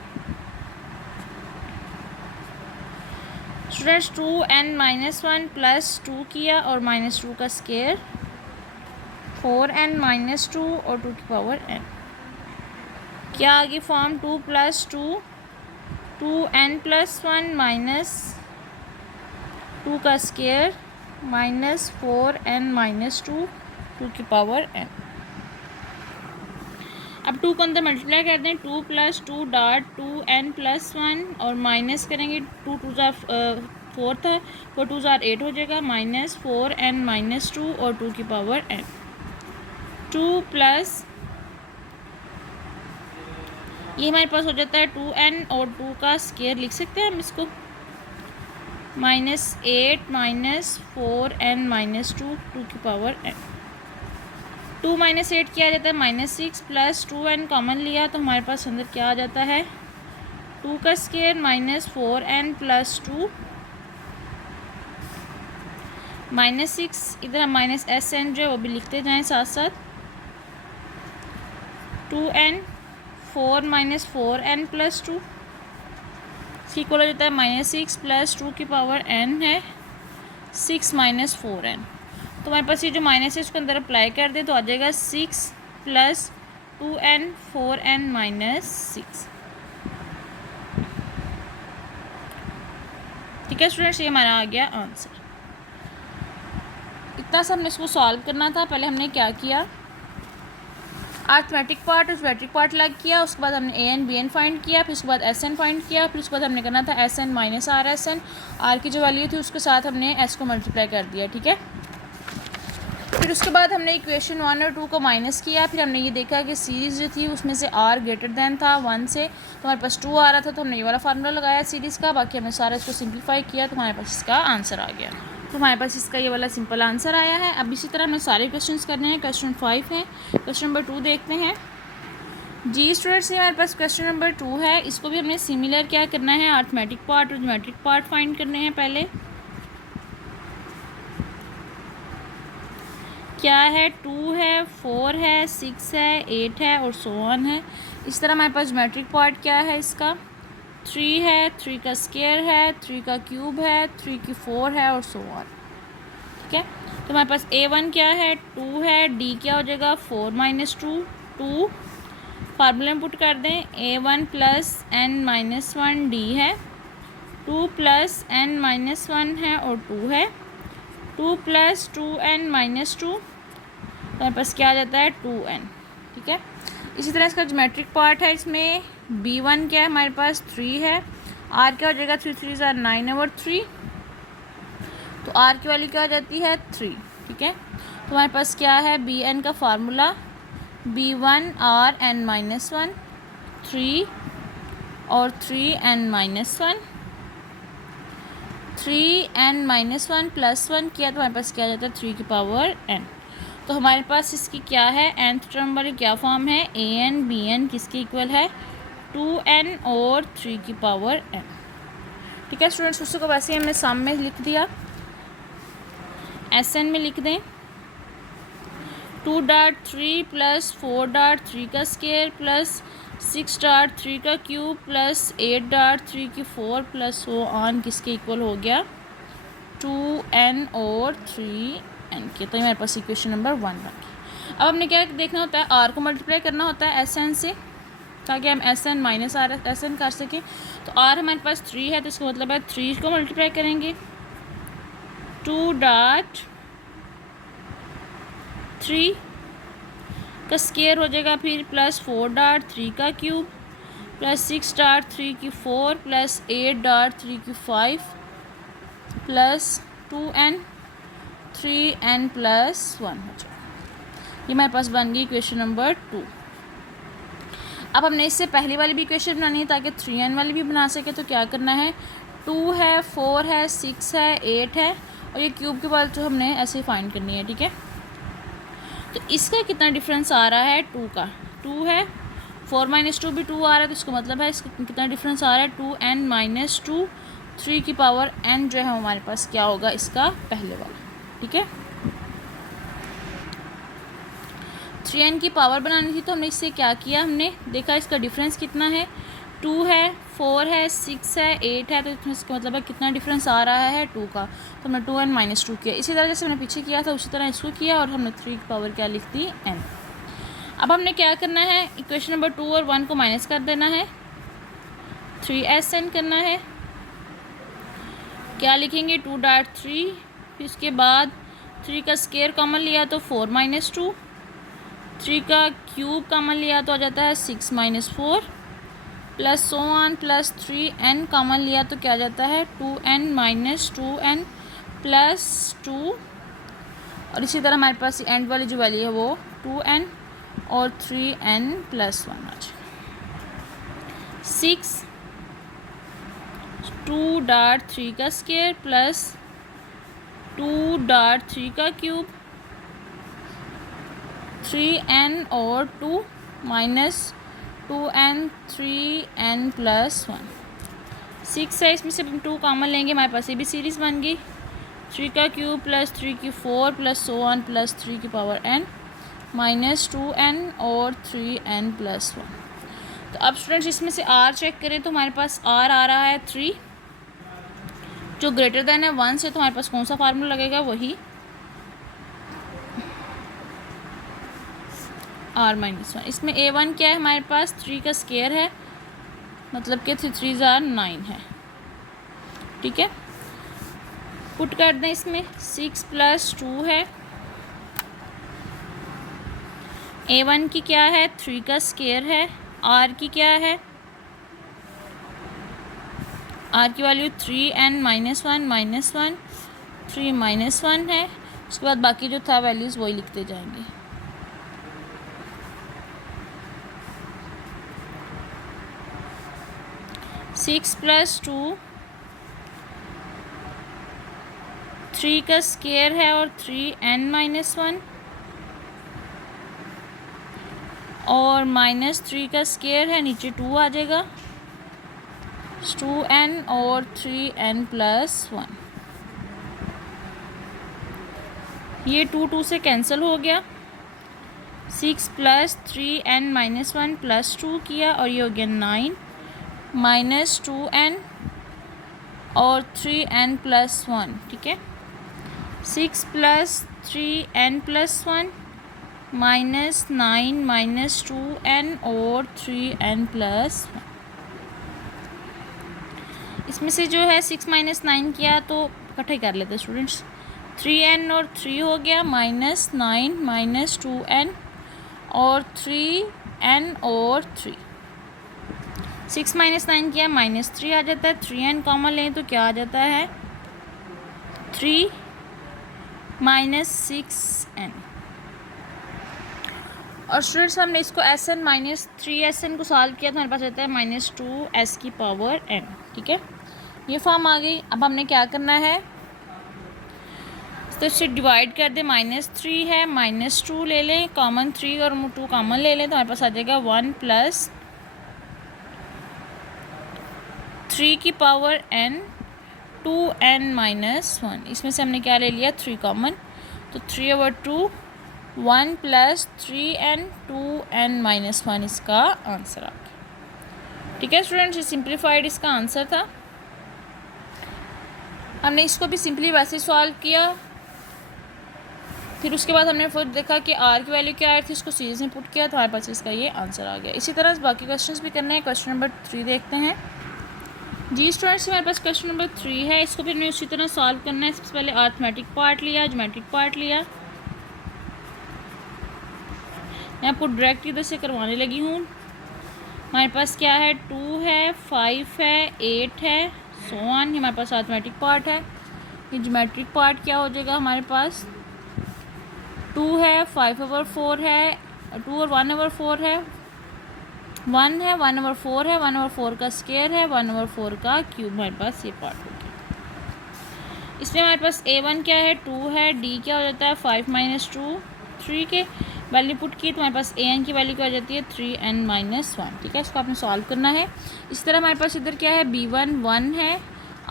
Students 2n minus 1 plus 2 किया और माइनस 2 का स्केयर 4n माइनस 2 और 2 की पावर n। क्या आ गई form 2 plus 2 2n plus 1 minus 2 का स्केयर माइनस 4n माइनस 2 2 की पावर n। अब 2 को अंदर मल्टीप्लाई कर दें, 2 प्लस 2 डॉट 2n प्लस 1 और माइनस करेंगे 2 2 ज़ार 4 था, 4 2 ज़ार 8 हो जाएगा, माइनस 4n माइनस 2 और 2 की पावर n। 2 प्लस ये हमारे पास हो जाता है 2n और 2 का स्केयर लिख सकते हैं हम इसको, माइनस 8 माइनस 4n माइनस 2 2 की पावर n। 2 माइनस 8 किया जाता है माइनस 6 प्लस 2n कॉमन लिया तो हमारे पास अंदर क्या आ जाता है 2 का square minus 4n plus 2 minus 6, इधर हम माइनस SN जो है वो भी लिखते जाएं साथ साथ, 2n 4 माइनस 4n प्लस 2 इसकी इक्वल हो जाता है माइनस 6 प्लस 2 की पावर n है 6 माइनस 4n। तो हमारे पास ये जो माइनस है इसको अंदर अप्लाई कर दें तो आ जाएगा 6 प्लस 2n 4n माइनस 6। ठीक है स्टूडेंट्स, ये हमारा आ गया आंसर। इतना सा हमने इसको सॉल्व करना था। पहले हमने क्या किया, अर्थमेटिक पार्ट उसमेटिक पार्ट लग किया, उसके बाद हमने AN BN फाइंड किया, फिर उसके बाद SN फाइंड किया, फिर उसके बाद हमने करना था SN माइनस RSN, R की जो वैल्यू थी उसके साथ हमने S को मल्टीप्लाई कर दिया। ठीक है, फिर उसके बाद हमने इक्वेशन 1 और 2 को माइनस किया, फिर हमने ये देखा कि सीरीज़ जो थी उसमें से R ग्रेटर दैन था 1 से, तो हमारे पास 2 आ रहा था तो हमने ये वाला फार्मूला लगाया सीरीज़ का, बाकी हमने सारा इसको सिंप्लीफाई किया तो हमारे पास इसका आंसर आ गया। तो हमारे पास इसका ये वाला सिंपल आंसर आया है। अब इसी तरह हमने सारे क्वेश्चंस करने हैं। क्वेश्चन 5 है, क्वेश्चन नंबर 2 देखते हैं। जी स्टूडेंट्स, हमारे पास क्वेश्चन नंबर 2 है, इसको भी हमने सिमिलर क्या करना है, अर्थमेटिक पार्ट और ज्योमेट्रिक पार्ट फाइंड करने हैं। पहले क्या है, 2 है, 4 है, 6 है, 8 है और सो ऑन है। इस तरह हमारे पास ज्योमेट्रिक पार्ट क्या है, इसका 3 है, 3 का स्क्वायर है, 3 का क्यूब है, 3 की 4 है और सो ऑन। ठीक है, तो हमारे पास A1 क्या है, 2 है, D क्या हो जाएगा 4 माइनस 2 2, फार्मूले में पुट कर दें, A1 plus n minus 1 D है, 2 प्लस n माइनस 1 है और 2 है, 2 प्लस 2n माइनस 2, तो हमारे पास क्या आ जाता है 2n। ठीक है, इसी तरह इसका ज्योमेट्रिक पार्ट है, इसमें B1 क्या है हमारे पास 3 है, R क्या हो जाएगा 3 3 ज़ार 9 ओवर 3, तो R की वैल्यू क्या हो जाती है 3। ठीक है, तो हमारे पास क्या है Bn का formula B1 R n minus 1 3 और 3n minus 1, 3n minus 1 plus 1 किया तो हमारे पास क्या आ जाता है 3 की पावर n। तो हमारे पास इसकी क्या है, nth टर्म वाली क्या फॉर्म है, AN BN किसके इक्वल है 2n और 3 की पावर n। ठीक है स्टूडेंट्स, उसको वैसे हमने सम में लिख दिया, SN में लिख दें 2 डॉट 3 प्लस 4 डॉट 3 का स्केयर प्लस 6 डॉट 3 का क्यूब प्लस 8 डॉट 3 की 4 प्लस सो ऑन किसके इक्वल हो गया 2n और 3n के। तो हमारे पास इक्वेशन नंबर 1 बन गई। अब हमने क्या देखना होता है, R को मल्टीप्लाई करना होता है SN से ताकि हम SN माइनस RSN कर सकें। तो R हमारे पास 3 है तो इसका मतलब है 3 को मल्टीप्लाई करेंगे 2 डॉट 3 का स्केयर हो जाएगा, फिर प्लस 4 डॉट 3 का क्यूब प्लस 6 डॉट 3 की 4 प्लस 8 डॉट 3 की 5 प्लस 2n 3n प्लस 1 हो जाएगा। ये हमारे पास बन गई क्वेश्चन नंबर 2। अब हमने इससे पहली वाली भी इक्वेशन बनानी है ताकि 3n वाली भी बना सके। तो क्या करना है, 2 है, 4 है, 6 है, 8 है और ये क्यूब के बाद जो हमने ऐसे फाइंड करनी है, ठीक है। तो इसका कितना डिफरेंस आ रहा है, 2 का 2 है, 4 - 2 भी 2 आ रहा है, तो इसका मतलब है इसका कितना डिफरेंस आ रहा है, 2n - 2, 3 की पावर n जो है हमारे पास क्या होगा इसका पहले वाला, ठीक है। 3n की पावर बनानी थी तो हमने इससे क्या किया, हमने देखा इसका डिफरेंस कितना है, 2 है, 4 है, 6 है, 8 है, तो इसका मतलब है कितना डिफरेंस आ रहा है 2 का, तो हमने 2n - 2 किया। इसी तरह जैसे हमने पीछे किया था उसी तरह इसको किया और हमने 3 की पावर क्या लिख दी, n। अब हमने क्या करना है, इक्वेशन नंबर 2 और 1 को माइनस कर देना है, 3sn करना है। क्या लिखेंगे, 2.3, फिर उसके बाद 3 का स्क्वायर कॉमन लिया तो 4 - 2, 3 का क्यूब कॉमन लिया तो आ जाता है 6 - 4 plus so on plus 3n common लिया तो क्या आ जाता है 2n - 2n प्लस 2 और इसी तरह हमारे पास एंड वाली जो वैल्यू है वो 2n और 3n + 1 आ जाए 6 2.3 का स्क्वायर प्लस 2.3 का क्यूब 3n और 2 माइनस 2n 3n + 1 6 है, इसमें से हम 2 कॉमन लेंगे, हमारे पास ये भी सीरीज़ बन गई 3 का क्यूब प्लस 3 की 4 प्लस सो ऑन प्लस 3 की पावर n माइनस 2n और 3n + 1। तो अब स्टूडेंट्स इसमें से r चेक करें तो हमारे पास r आ रहा है 3 जो ग्रेटर देन है 1 से, तो हमारे पास कौन सा फार्मूला लगेगा, वही r - 1। इसमें a1 क्या है, हमारे पास 3 का स्क्वायर है, मतलब कि 3 3 = 9 है, ठीक है। पुट कर दें, इसमें 6 + 2 है, a1 की क्या है 3 का स्क्वायर है, r की क्या है, r की वैल्यू 3n - 1 - 1 3 - 1 है। उसके बाद बाकी जो था वैल्यूज़ वही लिखते जाएंगे। सिक्स + 2 3 का स्क्वायर है और 3n - 1 और -3 का स्क्वायर है, नीचे 2 आ जाएगा 2n और 3n + 1। ये 2 से कैंसिल हो गया, 6 + 3n - 1 + 2 किया और ये हो गया 9 माइनस 2n और 3n + 1, ठीक है। 6 + 3n + 1 -9 - 2n और 3n + 1। इसमें से जो है 6 - 9 किया तो इकट्ठे कर लेते स्टूडेंट्स, 3n और 3 हो गया -9 - 2n और 3n और 3। 6 - 9 किया -3 आ जाता है, 3n कॉमन लें तो क्या आ जाता है 3 - 6n। और स्टूडेंट्स हमने इसको Sn - 3Sn को सॉल्व किया तो हमारे पास आता है -2s की पावर n, ठीक है। ये फॉर्म आ गई। अब हमने क्या करना है, तो इसे डिवाइड कर दे, -3 है -2 ले लें, कॉमन 3 और 2 कॉमन ले लें तो हमारे पास आ जाएगा 1 + 3 की पावर n 2n - 1। इसमें से हमने क्या ले लिया 3 कॉमन, तो 3/2 1 + 3n 2n - 1 इसका आंसर आ गया, ठीक है स्टूडेंट्स। ये सिंप्लीफाइड इसका आंसर था। हमने इसको भी सिंपली वैसे सॉल्व किया, फिर उसके बाद हमने फिर देखा कि r की वैल्यू क्या आई थी, इसको सीरीज में पुट किया तो हमारे पास इसका ये आंसर आ गया। इसी तरह बाकी क्वेश्चंस भी करने हैं। क्वेश्चन नंबर 3 देखते हैं जी स्टूडेंट्स, हमारे पास क्वेश्चन नंबर 3 है, इसको फिर हमें उसी तरह सॉल्व करना है। सबसे पहले अर्थमेटिक पार्ट लिया, ज्योमेट्रिक पार्ट लिया, मैं आपको डायरेक्ट इधर से करवाने लगी हूँ। हमारे पास क्या है 2 है 5 है 8 है सो ऑन, हमारे पास अर्थमेटिक पार्ट है। ये ज्योमेट्रिक पार्ट क्या हो जाएगा, हमारे पास 2 है 5/4 है 2 और 1/4 है 1 है, 1/4 है, 1/4 का स्क्वायर है, 1/4 का क्यूब हमारे पास ये पार्ट हो गया। इसमें हमारे पास a1 क्या है 2 है, d क्या हो जाता है 5 - 2 3 के वैल्यू पुट की तो हमारे पास an की वैल्यू क्या हो जाती है 3n - 1। ठीक है, इसको आपने सॉल्व करना है। इस तरह हमारे पास इधर क्या है b1 1 है,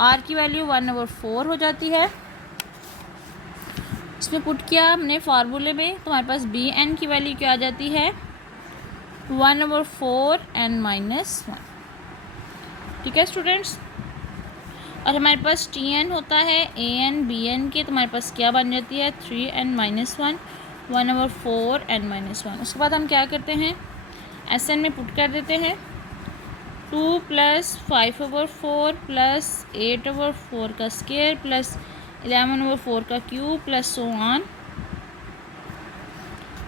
r की वैल्यू 1/4 हो जाती है। इसमें पुट किया हमने फार्मूले में तो हमारे पास bn की वैल्यू क्या आ जाती है 1/4n - 1। ठीक है स्टूडेंट्स, और हमारे पास tn होता है an bn के तो हमारे पास क्या बन जाती है 3n - 1 1/4n - 1। उसके बाद हम क्या करते हैं Sn में पुट कर देते हैं 2 + 5/4 + 8/4 का स्क्वायर प्लस 11/4 का cube plus so on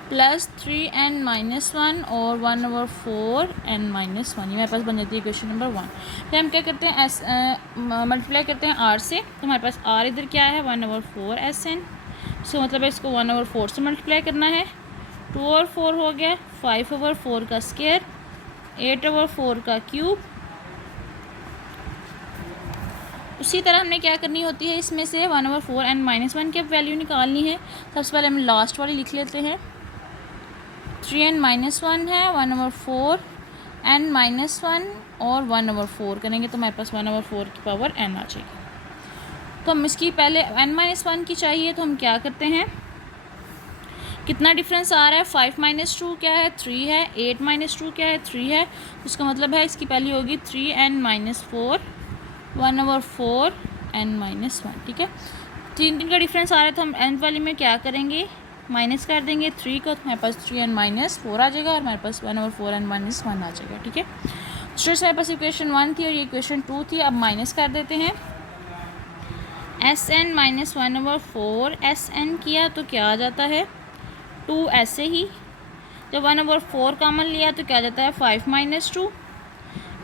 plus 3n - 1 और 1/4n - 1। ये मेरे पास बन जाती है क्वेश्चन नंबर 1। फिर हम क्या करते हैं मल्टीप्लाई करते हैं r से तो हमारे पास r इधर क्या है 1/4 Sn। सो मतलब है इसको 1/4 से मल्टीप्लाई करना है। 2/4 हो गया, 5/4 का स्क्वायर, 8/4 का क्यूब। उसी तरह हमने क्या करनी होती है इसमें से 1/4n - 1 की वैल्यू निकालनी है। सबसे पहले हम लास्ट वाली लिख लेते हैं 3n - 1 है 1/4n - 1 और 1/4 करेंगे तो हमारे पास 1/4 की पावर n आ जाएगी। तो हम इसकी पहले n - 1 की चाहिए तो हम क्या करते हैं कितना डिफरेंस आ रहा है 5 - 2 क्या है 3 है, 8 - 2 क्या है 3 है। उसका मतलब है इसकी पहली होगी 3n - 4 1/4n - 1। ठीक है, 3 का डिफरेंस आ रहा है तो हम n वाली में क्या करेंगे माइनस कर देंगे 3 को तो हमारे पास 3n - 4 आ जाएगा और हमारे पास 1/4n - 1 आ जाएगा। ठीक है स्टूडेंट्स, हमारे पास इक्वेशन 1 थी और ये इक्वेशन 2 थी। अब माइनस कर देते हैं Sn - 1/4 Sn किया तो क्या आ जाता है 2 ऐसे ही। जब 1/4 कॉमन लिया तो क्या आ जाता है 5 - 2।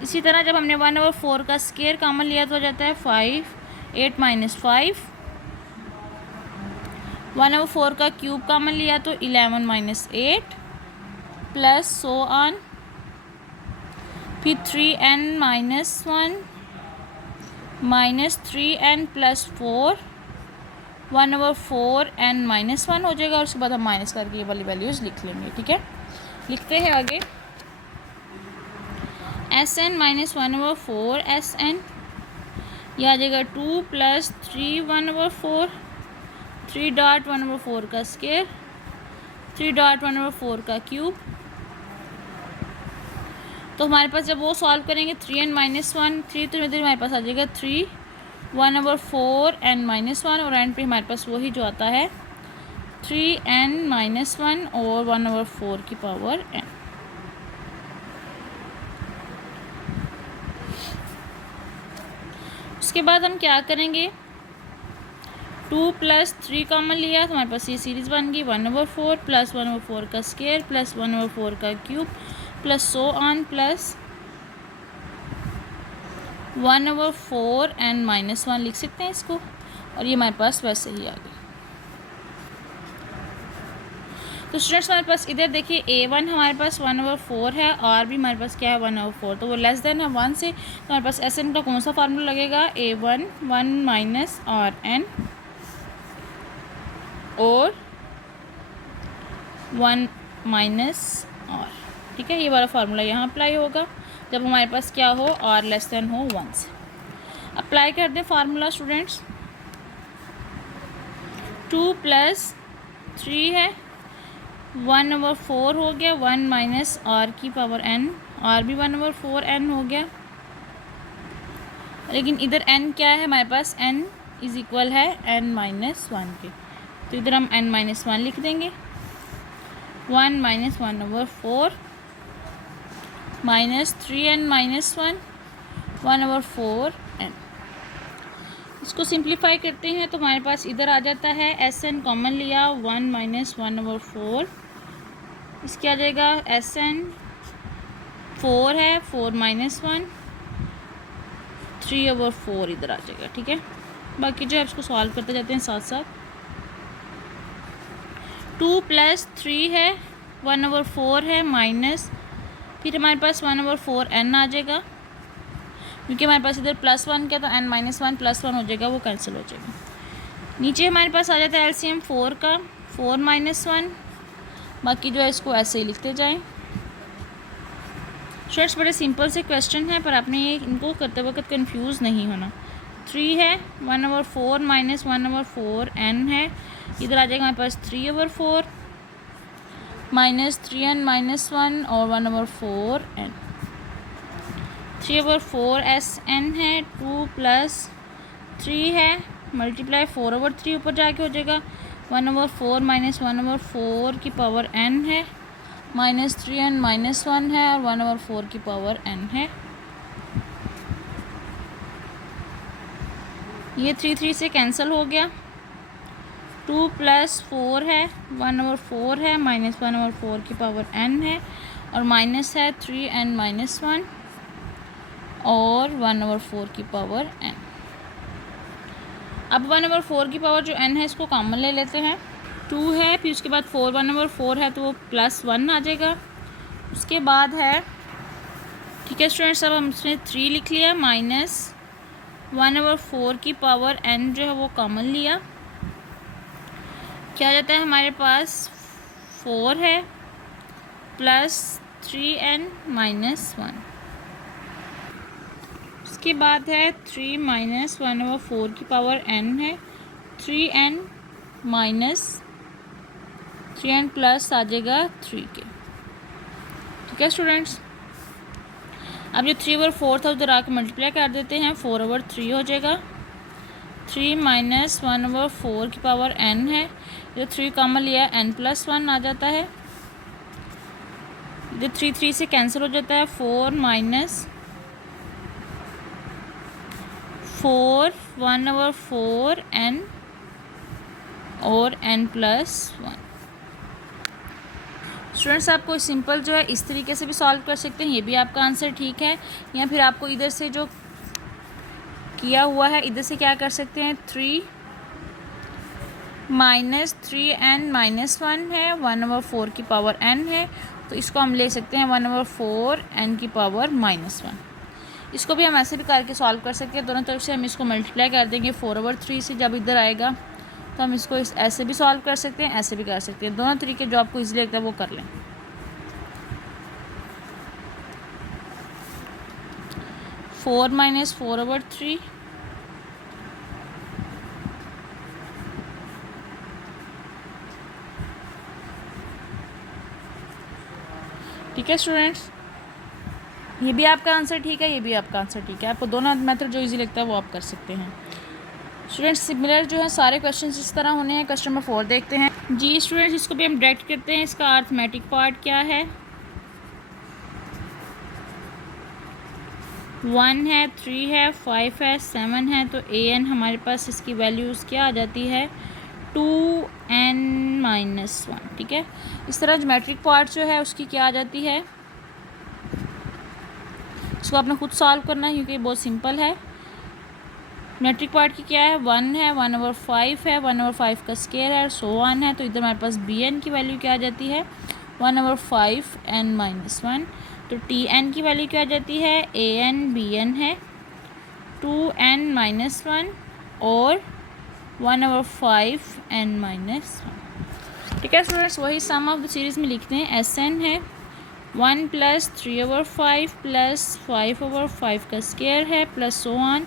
इसी तरह जब हमने 1/4 का स्क्वायर कॉमन लिया तो हो जाता है 5 8 - 5। 1/4 का क्यूब कॉमन लिया तो 11 - 8 प्लस सो ऑन। फिर 3n - 1 -3n + 4 1/4n - 1 हो जाएगा और उसके बाद हम माइनस करके ये वाली वैल्यूज़ लिख लेंगे। ठीक है, लिखते हैं आगे Sn - 1/4 Sn यह आ जाएगा 2 + 3 1/4 3 डॉट 1/4 का स्क्वायर 3 डॉट 1/4 का क्यूब। तो हमारे पास जब वो सॉल्व करेंगे 3n - 1 3 तो इधर हमारे पास आ जाएगा 3 1/4n - 1 और एंड पे हमारे पास वही जो आता है 3n - 1 और 1/4 की पावर n। उसके बाद हम क्या करेंगे 2 + 3 कॉमन लिया तो हमारे पास ये सीरीज़ बन गई 1/4 प्लस 1/4 का स्क्वायर प्लस 1/4 का cube plus so on plus 1/4n - 1 लिख सकते हैं इसको और ये हमारे पास वैसे ही आ गई। तो स्टूडेंट्स हमारे पास इधर देखिए a1 हमारे पास 1/4 है और भी हमारे पास क्या है 1/4 तो वो लेस देन है 1 से तो हमारे पास Sn का कौन सा फार्मूला लगेगा a1 1 - rn और 1 - r। ठीक है, ये वाला फार्मूला यहाँ अप्लाई होगा जब हमारे पास क्या हो r लेस देन हो 1 से। अप्लाई कर दें फार्मूला स्टूडेंट्स 2 + 3 है 1/4 हो गया 1 - r की पावर n r भी 1/4n हो गया। लेकिन इधर n क्या है हमारे पास n इज़ इक्वल है n - 1 के तो इधर हम n - 1 लिख देंगे 1 - 1/4 -3n - 1 1/4n। इसको सिंप्लीफाई करते हैं तो हमारे पास इधर आ जाता है Sn कॉमन लिया 1 - 1/4 इसके आ जाएगा Sn 4 है 4 - 1 3/4 इधर आ जाएगा। ठीक है, बाकी जो है इसको सॉल्व करते जाते हैं साथ साथ 2 + 3 है 1/4 है फिर हमारे पास 1/4n आ जाएगा, क्योंकि हमारे पास इधर +1 क्या तो n - 1 +1 हो जाएगा, वो कैंसिल हो जाएगा। नीचे हमारे पास आ जाता है एलसीएम 4 का, 4 - 1, बाकी जो है इसको ऐसे ही लिखते जाएं। स्टूडेंट्स बड़े सिंपल से क्वेश्चन है, पर आपने ये इनको करते वक्त कंफ्यूज नहीं होना। 3 है, 1/4 - 1/4n है, इधर आ जाएगा हमारे पास 3/4 -3n - 1 और 1/4n। 3/4 SN है, 2 + 3 है, मल्टीप्लाई 4/3 ऊपर जाके हो जाएगा 1/4 - 1/4 की पावर n है, -3n - 1 है और 1/4 की पावर n है। ये 3 से कैंसिल हो गया। 2 + 4 है, 1/4 है, -1/4 की पावर n है और माइनस है 3n - 1 और 1/4 की पावर n। अब 1/4 की पावर जो n है इसको कॉमन ले लेते हैं। 2 है, फिर उसके बाद 4 1/4 है तो वो +1 आ जाएगा। उसके बाद है, ठीक है स्टूडेंट्स, अब हमने 3 लिख लिया, -1/4 की पावर n जो है वो कॉमन लिया, क्या आ जाता है हमारे पास 4 है +3n - 1। उसके बाद है 3 - 1/4 की पावर n है, 3n प्लस आ जाएगा 3 के। ठीक है स्टूडेंट्स, अब जो 3/4 था उधर आके मल्टीप्लाई कर देते हैं, 4/3 हो जाएगा। 3 - 1/4 की पावर n है, जो 3 कॉमन लिया n+1 आ जाता है। जो 3 से कैंसिल हो जाता है, 4 - 1/4n और n+1। स्टूडेंट्स आपको सिंपल जो है इस तरीके से भी सॉल्व कर सकते हैं, ये भी आपका आंसर ठीक है, या फिर आपको इधर से जो किया हुआ है इधर से क्या कर सकते हैं, 3 - 3n - 1 है, 1/4 की पावर n है, तो इसको हम ले सकते हैं 1/4n की पावर -1। इसको भी हम ऐसे भी करके सॉल्व कर सकते हैं, दोनों तरफ से हम इसको मल्टीप्लाई कर देंगे 4/3 से, जब इधर आएगा तो हम इसको ऐसे भी सॉल्व कर सकते हैं, ऐसे भी कर सकते हैं, दोनों तरीके जो आपको ईजिली लगता है वो कर लें। 4 - 4/3 ठीक है स्टूडेंट्स, ये भी आपका आंसर ठीक है, ये भी आपका आंसर ठीक है, आपको दोनों मेथड जो इजी लगता है वो आप कर सकते हैं। स्टूडेंट्स सिमिलर जो है सारे क्वेश्चंस इस तरह होने हैं। क्वेश्चन नंबर 4 देखते हैं। जी स्टूडेंट्स, इसको भी हम डायरेक्ट करते हैं, इसका अर्थमेटिक पार्ट क्या है, 1 है, 3 है, 5 है, 7 है, तो an हमारे पास इसकी वैल्यूज़ क्या आ जाती है, 2n - 1। ठीक है, इस तरह ज्योमेट्रिक पार्ट जो है उसकी क्या आ जाती है, इसको आपने खुद सॉल्व करना है क्योंकि बहुत सिंपल है। मैट्रिक पार्ट की क्या है, 1 है, 1/5 है, 1/5 का स्क्वायर है, सो ऑन है, तो इधर हमारे पास bn की वैल्यू क्या आ जाती है, 1/5n - 1। तो tn की वैल्यू क्या आ जाती है, an bn है, 2n - 1 और 1/5n - 1। ठीक है स्टूडेंट्स, वही सम ऑफ द सीरीज़ में लिखते हैं, Sn है 1 + 3/5 + 5/5 का स्क्वायर है plus so on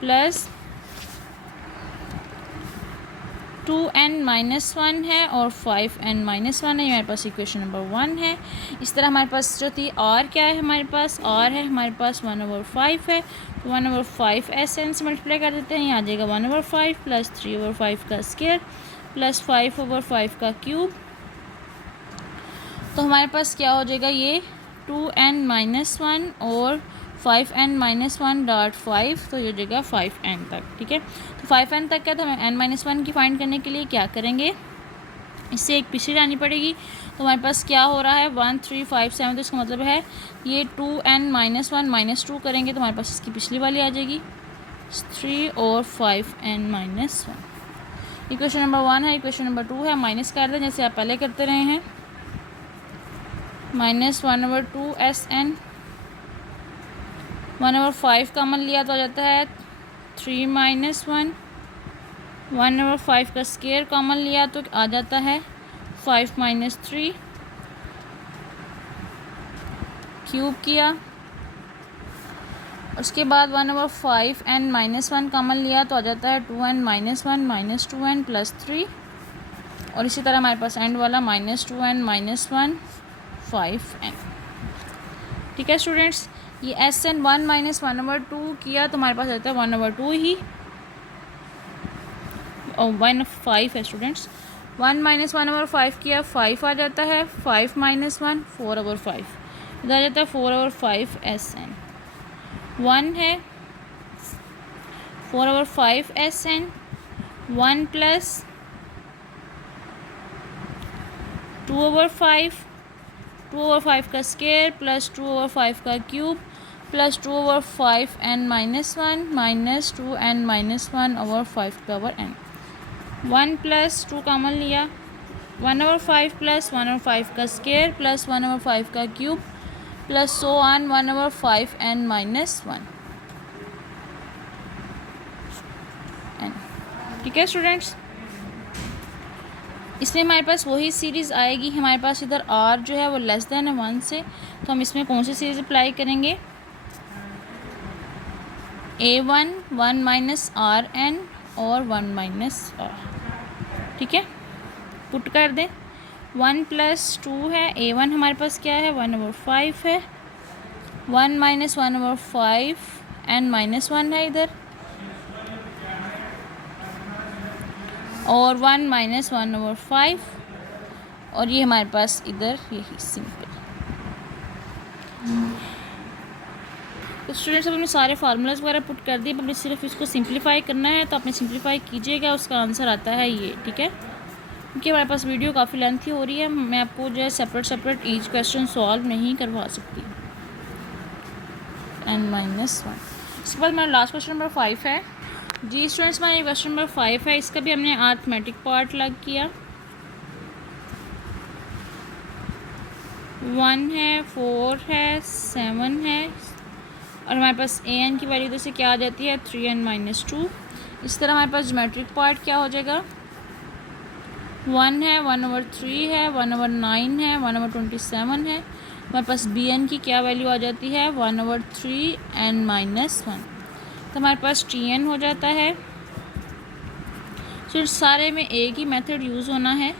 plus 2n - 1 है और 5n - 1 है, ये हमारे पास इक्वेशन नंबर 1 है। इस तरह हमारे पास जो थी r क्या है, हमारे पास r है हमारे पास 1/5 है, तो 1/5 Sn से मल्टीप्लाई कर देते हैं, यहाँ आ जाएगा 1/5 + 3/5 का स्क्वायर प्लस 5/5 का क्यूब, तो हमारे पास क्या हो जाएगा, ये 2n - 1 और 5n - 1.5, तो ये जगह 5n तक। ठीक है, तो 5n तक क्या, तो हमें n - 1 की फाइंड करने के लिए क्या करेंगे, इससे एक पीछे जानी पड़ेगी, तो हमारे पास क्या हो रहा है 1 3 5 7, तो इसका मतलब है ये 2n - 1 - 2 करेंगे तो हमारे पास इसकी पिछली वाली आ जाएगी 3 और 5n - 1। इक्वेशन नंबर 1 है, इक्वेशन नंबर 2 है, माइनस कर दें जैसे आप पहले करते रहे हैं। माइनस 1/2 SN, 1/5 कॉमन लिया तो आ जाता है 3 - 1, 1/5 का स्क्वायर कॉमन लिया तो आ जाता है 5 - 3, क्यूब किया। उसके बाद 1/5 n - 1 कॉमन लिया तो आ जाता है 2n - 1 - 2n + 3, और इसी तरह हमारे पास एंड वाला -2n - 1 5n। ठीक है स्टूडेंट्स, ये SN 1 - 1/2 किया तो हमारे पास आता है 1/2 ही, और 1/5 है स्टूडेंट्स। 1 - 1/5 किया 5 आ जाता है, 5 - 1 4/5, इधर आ जाता है 4/5 SN। 1 है 4/5 SN, 1 + 2/5, 2/5 का स्क्वायर प्लस 2/5 का cube plus 2/5 n - 1 minus 2n - 1/5 1 + 2 common लिया, 1/5 + 1/5 का स्क्वायर प्लस 1/5 का cube plus so on 1/5 n - 1 n। ठीक है स्टूडेंट्स, इसमें हमारे पास वही सीरीज़ आएगी। हमारे पास इधर r जो है वो लेस देन 1 से, तो हम इसमें कौन सी सीरीज़ अप्लाई करेंगे, A1 1 - RN और 1 - R। ठीक है, पुट कर दें। 1 + 2 है, A1 हमारे पास क्या है 1/5 है, 1 - 1/5 n - 1 है इधर, और 1 - 1/5, और ये हमारे पास इधर यही सिंपल। तो स्टूडेंट्स अब हमने सारे फार्मूलाज वगैरह पुट कर दिए, अपने सिर्फ इसको सिंप्लीफाई करना है, तो आपने सिंप्लीफाई कीजिएगा, उसका आंसर आता है ये। ठीक है, क्योंकि हमारे पास वीडियो काफ़ी लेंथी हो रही है, मैं आपको जो है सेपरेट ईच क्वेश्चन सॉल्व नहीं करवा सकती। n - 1। इसके बाद मेरा लास्ट क्वेश्चन नंबर 5 है। जी स्टूडेंट्स, हमारा क्वेश्चन नंबर 5 है, इसका भी हमने अर्थमेटिक पार्ट लग किया। 1 है, 4 है, 7 है, और हमारे पास an की वैल्यू इधर से क्या आ जाती है 3n - 2। इस तरह हमारे पास ज्योमेट्रिक पार्ट क्या हो जाएगा, 1 है, 1/3 है, 1/9 है, 1/27 है। हमारे पास bn की क्या वैल्यू आ जाती है 1/3 n - 1, तो हमारे पास tn हो जाता है। तो सारे में एक ही मेथड यूज़ होना है।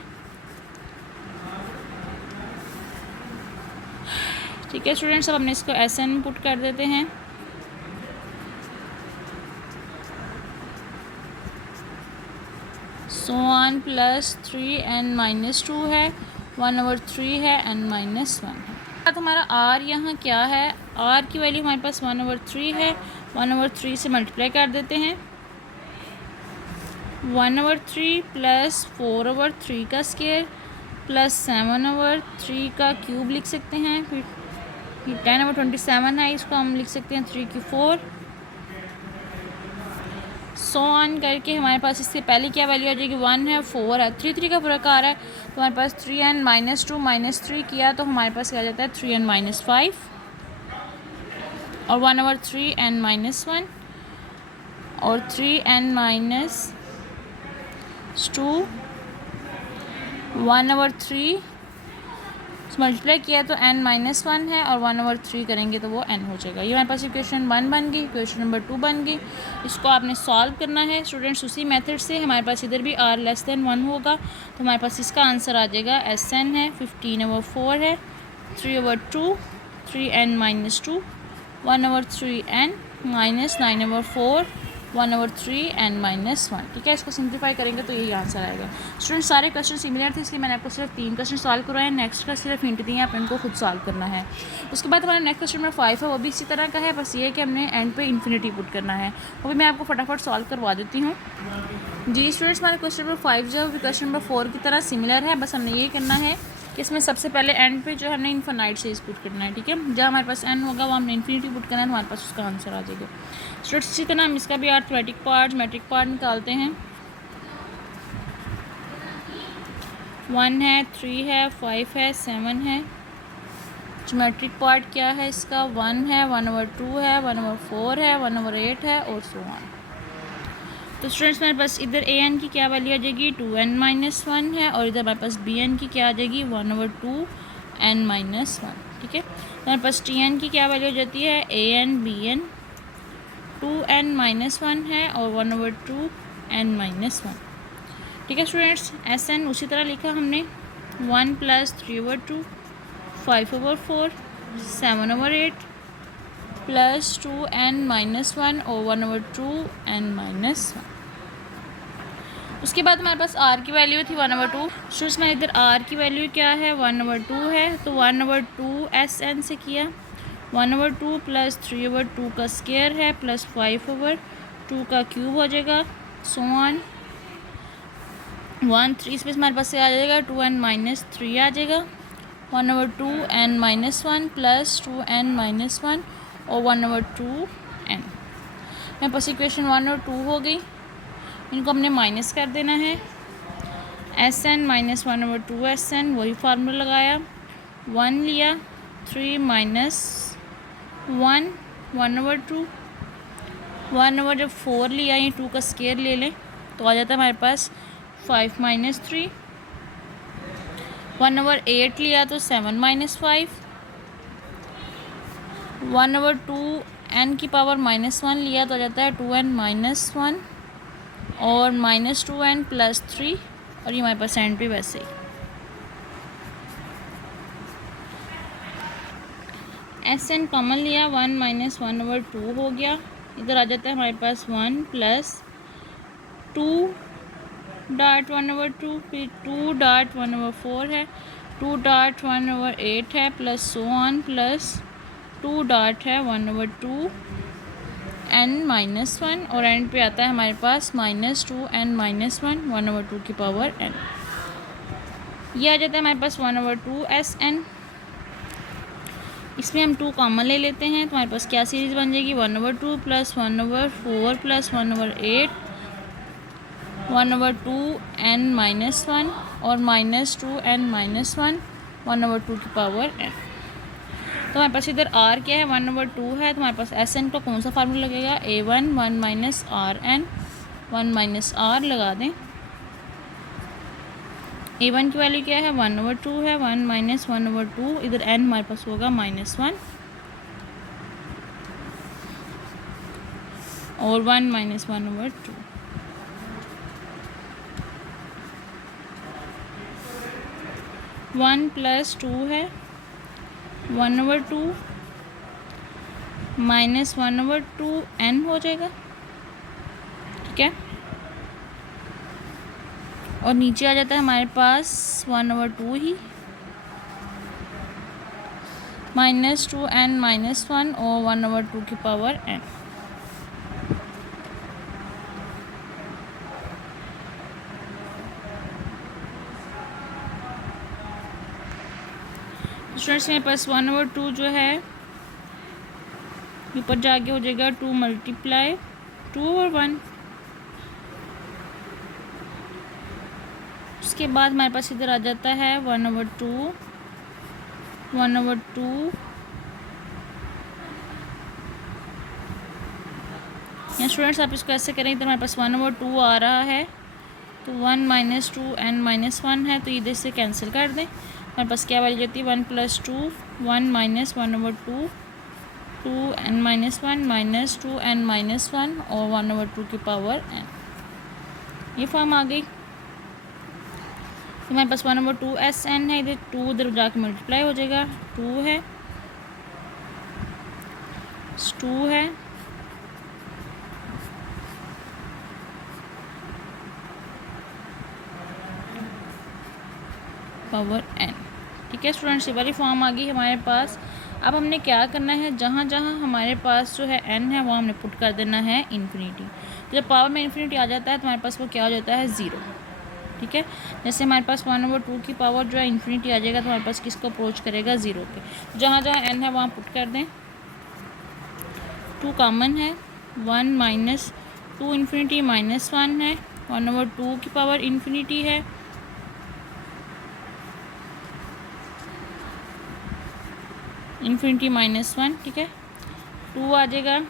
ठीक है स्टूडेंट्स, अब हमने इसको SN में पुट कर देते हैं। सो ऑन प्लस 3n - 2 है, 1/3 है, n - 1 है। तो हमारा r यहाँ क्या है, r की वैल्यू हमारे पास 1/3 है, 1/3 से मल्टीप्लाई कर देते हैं। 1/3 प्लस 4/3 का स्क्वायर प्लस 7/3 का क्यूब लिख सकते हैं, फिर 10/27 है, इसको हम लिख सकते हैं 3 की 4, सो ऑन करके हमारे पास इससे पहले क्या वैल्यू आ जाएगी 1 है, 4 है, 3 का फर्क आ रहा है, तो हमारे पास 3n - 2 - 3 किया तो हमारे पास क्या आ जाता है 3n - 5 और 1/3 n - 1 और 3n - 2 1/3 मल्टीप्लाई किया तो n - 1 है, और 1/3 करेंगे तो वो n हो जाएगा। ये हमारे पास इक्वेशन 1 बन गई, इक्वेशन नंबर 2 बन गई। इसको आपने सॉल्व करना है स्टूडेंट्स उसी मेथड से। हमारे पास इधर भी r लेस देन 1 होगा, तो हमारे पास इसका आंसर आ जाएगा SN है 15/4 है, 3/2 3n - 2 1/3 n -9/4 1/3 n - 1। ठीक है, इसको सिंप्लीफाई करेंगे तो यही आंसर आएगा। स्टूडेंट सारे क्वेश्चन सिमिलर थे, इसलिए मैंने आपको सिर्फ 3 क्वेश्चन सॉल्व करवाए, नेक्स्ट का सिर्फ हिंट दिए, आप इनको खुद सॉल्व करना है। उसके बाद हमारा नेक्स्ट क्वेश्चन नंबर 5 है, वो भी इसी तरह का है, बस ये है कि हमने एंड पे इन्फिनिटी पुट करना है, वो भी मैं आपको फटाफट सॉल्व करवा देती हूँ। जी स्टूडेंट्स, हमारे क्वेश्चन नंबर 5 जो है वो क्वेश्चन नंबर 4 की तरह सिमिलर है, बस हमने ये करना है कि इसमें सबसे पहले एंड पे जो है हमने इन्फिनाइट सीरीज पुट करना है। ठीक है, जहाँ हमारे पास n होगा वो हमने इन्फिनिटी पुट करना है, हमारे पास उसका आंसर आ जाएगा। स्टूडेंट्स इसी तरह हम इसका भी अर्थमेटिक पार्ट मैट्रिक पार्ट निकालते हैं। 1 है, 3 है, 5 है, 7 है, ज्योमेट्रिक पार्ट क्या है इसका, 1 है, 1/2 है, 1/4 है, 1/8 है और सो ऑन। तो स्टूडेंट्स मेरे पास इधर ए एन की क्या वैल्यू आ जाएगी, 2n-1 है, और इधर हमारे पास बी एन की क्या आ जाएगी, 1/2n-1। ठीक है, तो हमारे पास टी एन की क्या वैल्यू हो जाती है, A N B N 2n-1 है और 1/2n-1। ठीक है स्टूडेंट्स, एस एन उसी तरह लिखा हमने 1 + 3/2, 5/4, 7/8 प्लस 2n-1 और 1/2n-1। उसके बाद हमारे पास r की वैल्यू थी 1/2। स्टूडेंट्स में इधर r की वैल्यू क्या है, 1/2 है, तो 1/2 SN से किया, 1/2 + 3/2 का स्क्वायर है प्लस 5/2 का क्यूब हो जाएगा, सो ऑन 1 3 स्पेस हमारे पास से आ जाएगा, 2n-3 आ जाएगा, 1/2n-1 प्लस 2n-1 और 1/2n। मेरे पास इक्वेशन 1 और 2 हो गई, इनको हमने माइनस कर देना है, SN - 1/2 SN, वही फार्मूला लगाया, 1 लिया, 3 - 1 1/2, 1/4 लिया, ये 2 का स्क्वायर ले लें तो आ जाता है हमारे पास 5 - 3, 1/8 लिया तो 7 - 5, 1/2 n की पावर -1 लिया तो आ जाता है 2n-1 और -2n + 3, और ये हमारे पास एंड पे वैसे ही एस एन कॉमन लिया, 1 - 1/2 हो गया, इधर आ जाता है हमारे पास 1 + 2.1/2, फिर 2.1/4 है, 2.1/8 है, plus so on plus 2 dot है 1/2n-1 और एंड पे आता है हमारे पास -2n-1 1/2 की पावर n। ये आ जाता है हमारे पास 1/2 SN। इसमें हम 2 कॉमन ले लेते हैं तो हमारे पास क्या सीरीज़ बन जाएगी, 1/2 + 1/4 + 1/8 1/2n-1 और -2n-1 1/2 की पावर n। तो हमारे पास इधर r क्या है, 1/2 है, तो हमारे पास SN का कौन सा फार्मूला लगेगा, A1 1 - RN 1 - R लगा दें। A1 की वैल्यू क्या है, 1/2 है, 1 - 1/2, इधर n हमारे पास होगा -1 और 1 - 1/2। वन + 2 है, 1/2 - 1/2 n हो जाएगा। ठीक है, और नीचे आ जाता है हमारे पास 1/2 ही, -2n-1 और 1/2 की पावर n। स्टूडेंट्स मेरे पास 1/2 जो है ऊपर जाके हो जाएगा 2 × 2 और 1। उसके बाद हमारे पास इधर आ जाता है 1/2 या स्टूडेंट्स आप इसको ऐसे करें, इधर हमारे पास 1/2 आ रहा है तो 1 - 2n-1 है, तो इधर से कैंसिल कर दें। हमारे पास क्या वैल्यू जाती है, 1 + 2 1 - 1/2 2n-1 -2n-1 और 1/2 की पावर n। ये फॉर्म आ गई। हमारे पास 1/2 SN है, इधर 2 उधर जाके मल्टीप्लाई हो जाएगा, 2 है 2 है पावर n। ठीक है स्टूडेंट्स, ये वाली फॉर्म आ गई हमारे पास। अब हमने क्या करना है, जहाँ जहाँ हमारे पास जो है n है वो हमने पुट कर देना है इन्फिनिटी। जब पावर में इन्फिनिटी आ जाता है तो हमारे पास वो क्या हो जाता है, 0। ठीक है, जैसे हमारे पास 1/2 की पावर जो है इन्फिनिटी आ जाएगा तो हमारे पास किसको अप्रोच करेगा, 0 पे। जहाँ जहाँ n है वहाँ पुट कर दें, 2 कॉमन है, 1 - 2 इन्फिनिटी -1 है, 1/2 की पावर इन्फिनिटी है, इन्फिनिटी -1, ठीक है। 2 आ जाएगा,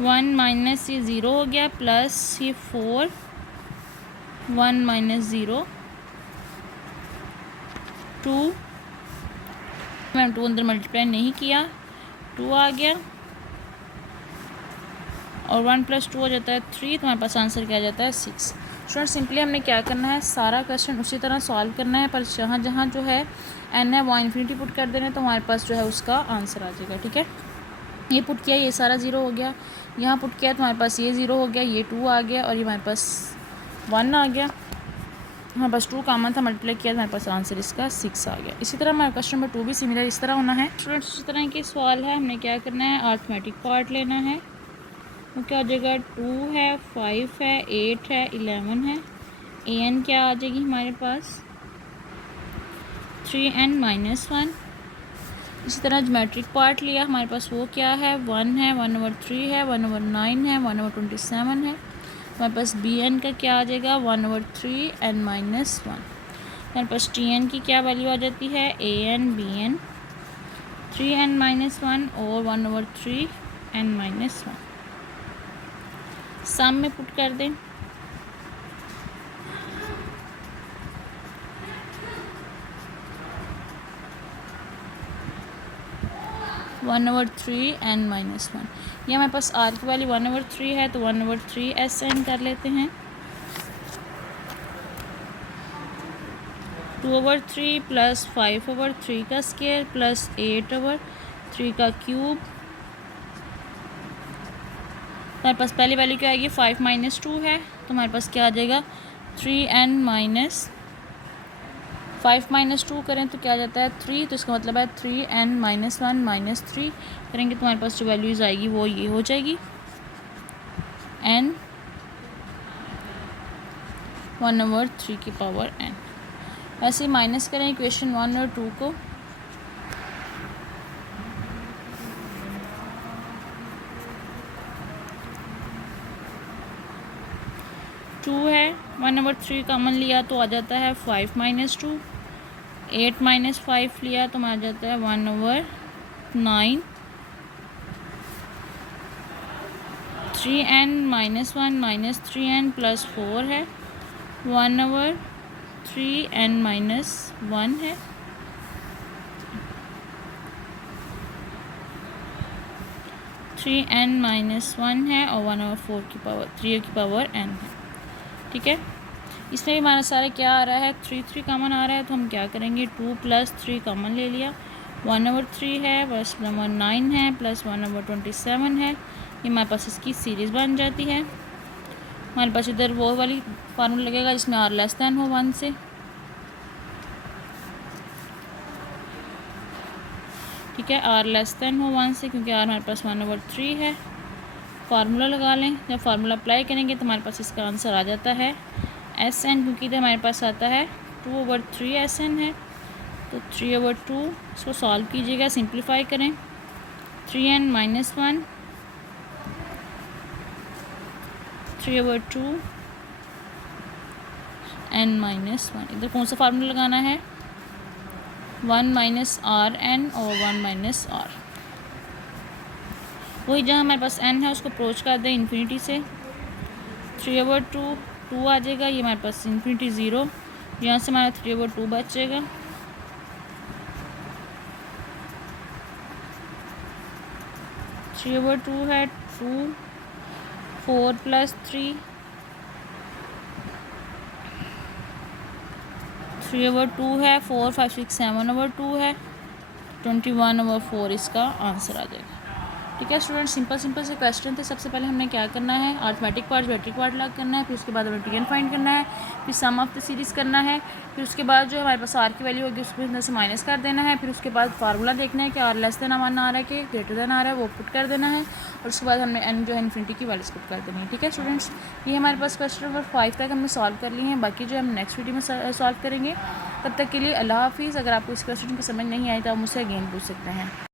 वन माइनस ये ज़ीरो हो गया, प्लस ये 4, 1 माइनस 0, 2, मैंने 2 अंदर मल्टीप्लाई नहीं किया, 2 आ गया, और 1 + 2 हो जाता है 3, तो हमारे पास आंसर क्या आ जाता है 6। स्टूडेंट सिंपली हमने क्या करना है, सारा क्वेश्चन उसी तरह सॉल्व करना है, पर जहाँ जहाँ जो है n है वो इन्फिनिटी पुट कर देना है, तो हमारे पास जो है उसका आंसर आ जाएगा, ठीक है। ये पुट किया, ये सारा ज़ीरो हो गया, यहाँ पुट किया तो हमारे पास ये ज़ीरो हो गया, ये 2 आ गया, और ये हमारे पास 1 आ गया, हमारे पास 2 कॉमन था, मल्टीप्लाई किया तो हमारे पास आंसर इसका 6 आ गया। इसी तरह हमारा क्वेश्चन नंबर 2 भी सिमिलर इस तरह होना है। स्टूडेंट्स इस तरह के सवाल है, हमने क्या करना है, अर्थमेटिक पार्ट लेना है, तो क्या हो जाएगा, 2 है, 5 है, 8 है, 11 है, an क्या आ जाएगी हमारे पास 3n - 1। इसी तरह ज्योमेट्रिक पार्ट लिया, हमारे पास वो क्या है, 1 है, 1/3 है, 1/9 है, 1/27 है, हमारे पास bn का क्या आ जाएगा 1/3n - 1। हमारे पास tn की क्या वैल्यू आ जाती है, an bn 3n - 1 और 1/3n - 1। सम में पुट कर दें, वन ओवर थ्री n - 1। ये हमारे पास r की वैल्यू 1/3 है, तो 1/3 SN कर लेते हैं, 2/3 प्लस 5/3 का स्क्वायर प्लस 8/3 का क्यूब। हमारे पास पहली वैल्यू क्या आएगी, 5 - 2 है, तो हमारे पास क्या आ जाएगा 3n - 5 - 2 करें तो क्या आ जाता है 3, तो इसका मतलब है 3n - 1 - 3 करेंगे तो हमारे पास जो वैल्यूज़ आएगी वो ये हो जाएगी, n 1/3 की पावर n। ऐसे ही माइनस करें इक्वेशन 1 और 2 को, टू है, 1/3 कॉमन लिया तो आ जाता है 5 - 2, 8 - 5 लिया तो आ जाता है 1/9, 3n - 1 - 3n + 4 है, 1/3n - 1 है, 3n - 1 है, और 1/4 की पावर 3 की पावर n है, ठीक है। इसमें भी हमारा सारा क्या आ रहा है, 3 कॉमन आ रहा है, तो हम क्या करेंगे 2 + 3 कॉमन ले लिया, 1/3 है, प्लस 9 है, प्लस 1/27 है, ये हमारे पास इसकी सीरीज़ बन जाती है। हमारे पास इधर वो वाली फार्मूला लगेगा जिसमें r < हो 1 से, ठीक है, r < हो 1 से, क्योंकि r हमारे पास 1/3 है। फार्मूला लगा लें, जब फार्मूला अप्लाई करेंगे तो हमारे पास इसका आंसर आ जाता है SN, क्योंकि इधर हमारे पास आता है 2/3 SN है, तो 3/2 इसको सॉल्व कीजिएगा, सिंप्लीफाई करें, 3n - 1 3/2 n - 1। इधर कौन सा फार्मूला लगाना है, 1 - RN और 1 - R। वही जहाँ हमारे पास n है उसको अप्रोच कर दें इन्फिनिटी से, 3/2 2 आ जाएगा, ये हमारे पास इन्फिनिटी 0, यहाँ से हमारा 3/2 बचेगा, (3/2 है 2, 4 + 3, 3/2 है, 4 5 6 7/2 है, 21/4 इसका आंसर आ जाएगा, ठीक है। स्टूडेंट सिंपल से क्वेश्चन थे। सबसे पहले हमने क्या करना है, अर्थमेटिक पार्ट ज्योमेट्रिक पार्ट लग करना है, फिर उसके बाद हमें tn फाइंड करना है, फिर सम ऑफ द सीरीज़ करना है, फिर उसके बाद जो हमारे पास r की वैल्यू होगी उसको अंदर से माइनस कर देना है, फिर उसके बाद फार्मूला देखना है कि r < 1 आ रहा है कि ग्रेटर देन आ रहा है, वो पुट कर देना है, और उसके बाद हमने n जो है इन्फिनिटी की वैल्यूज पुट कर देनी है, ठीक है। स्टूडेंट्स ये हमारे पास क्वेश्चन नंबर 5 तक हमने सॉल्व कर लिए हैं, बाकी जो हम नेक्स्ट वीडियो में सॉल्व करेंगे। तब तक के लिए अल्लाह हाफिज़। अगर आपको इस क्वेश्चन की समझ नहीं आई तो आप मुझसे अगेन पूछ सकते हैं।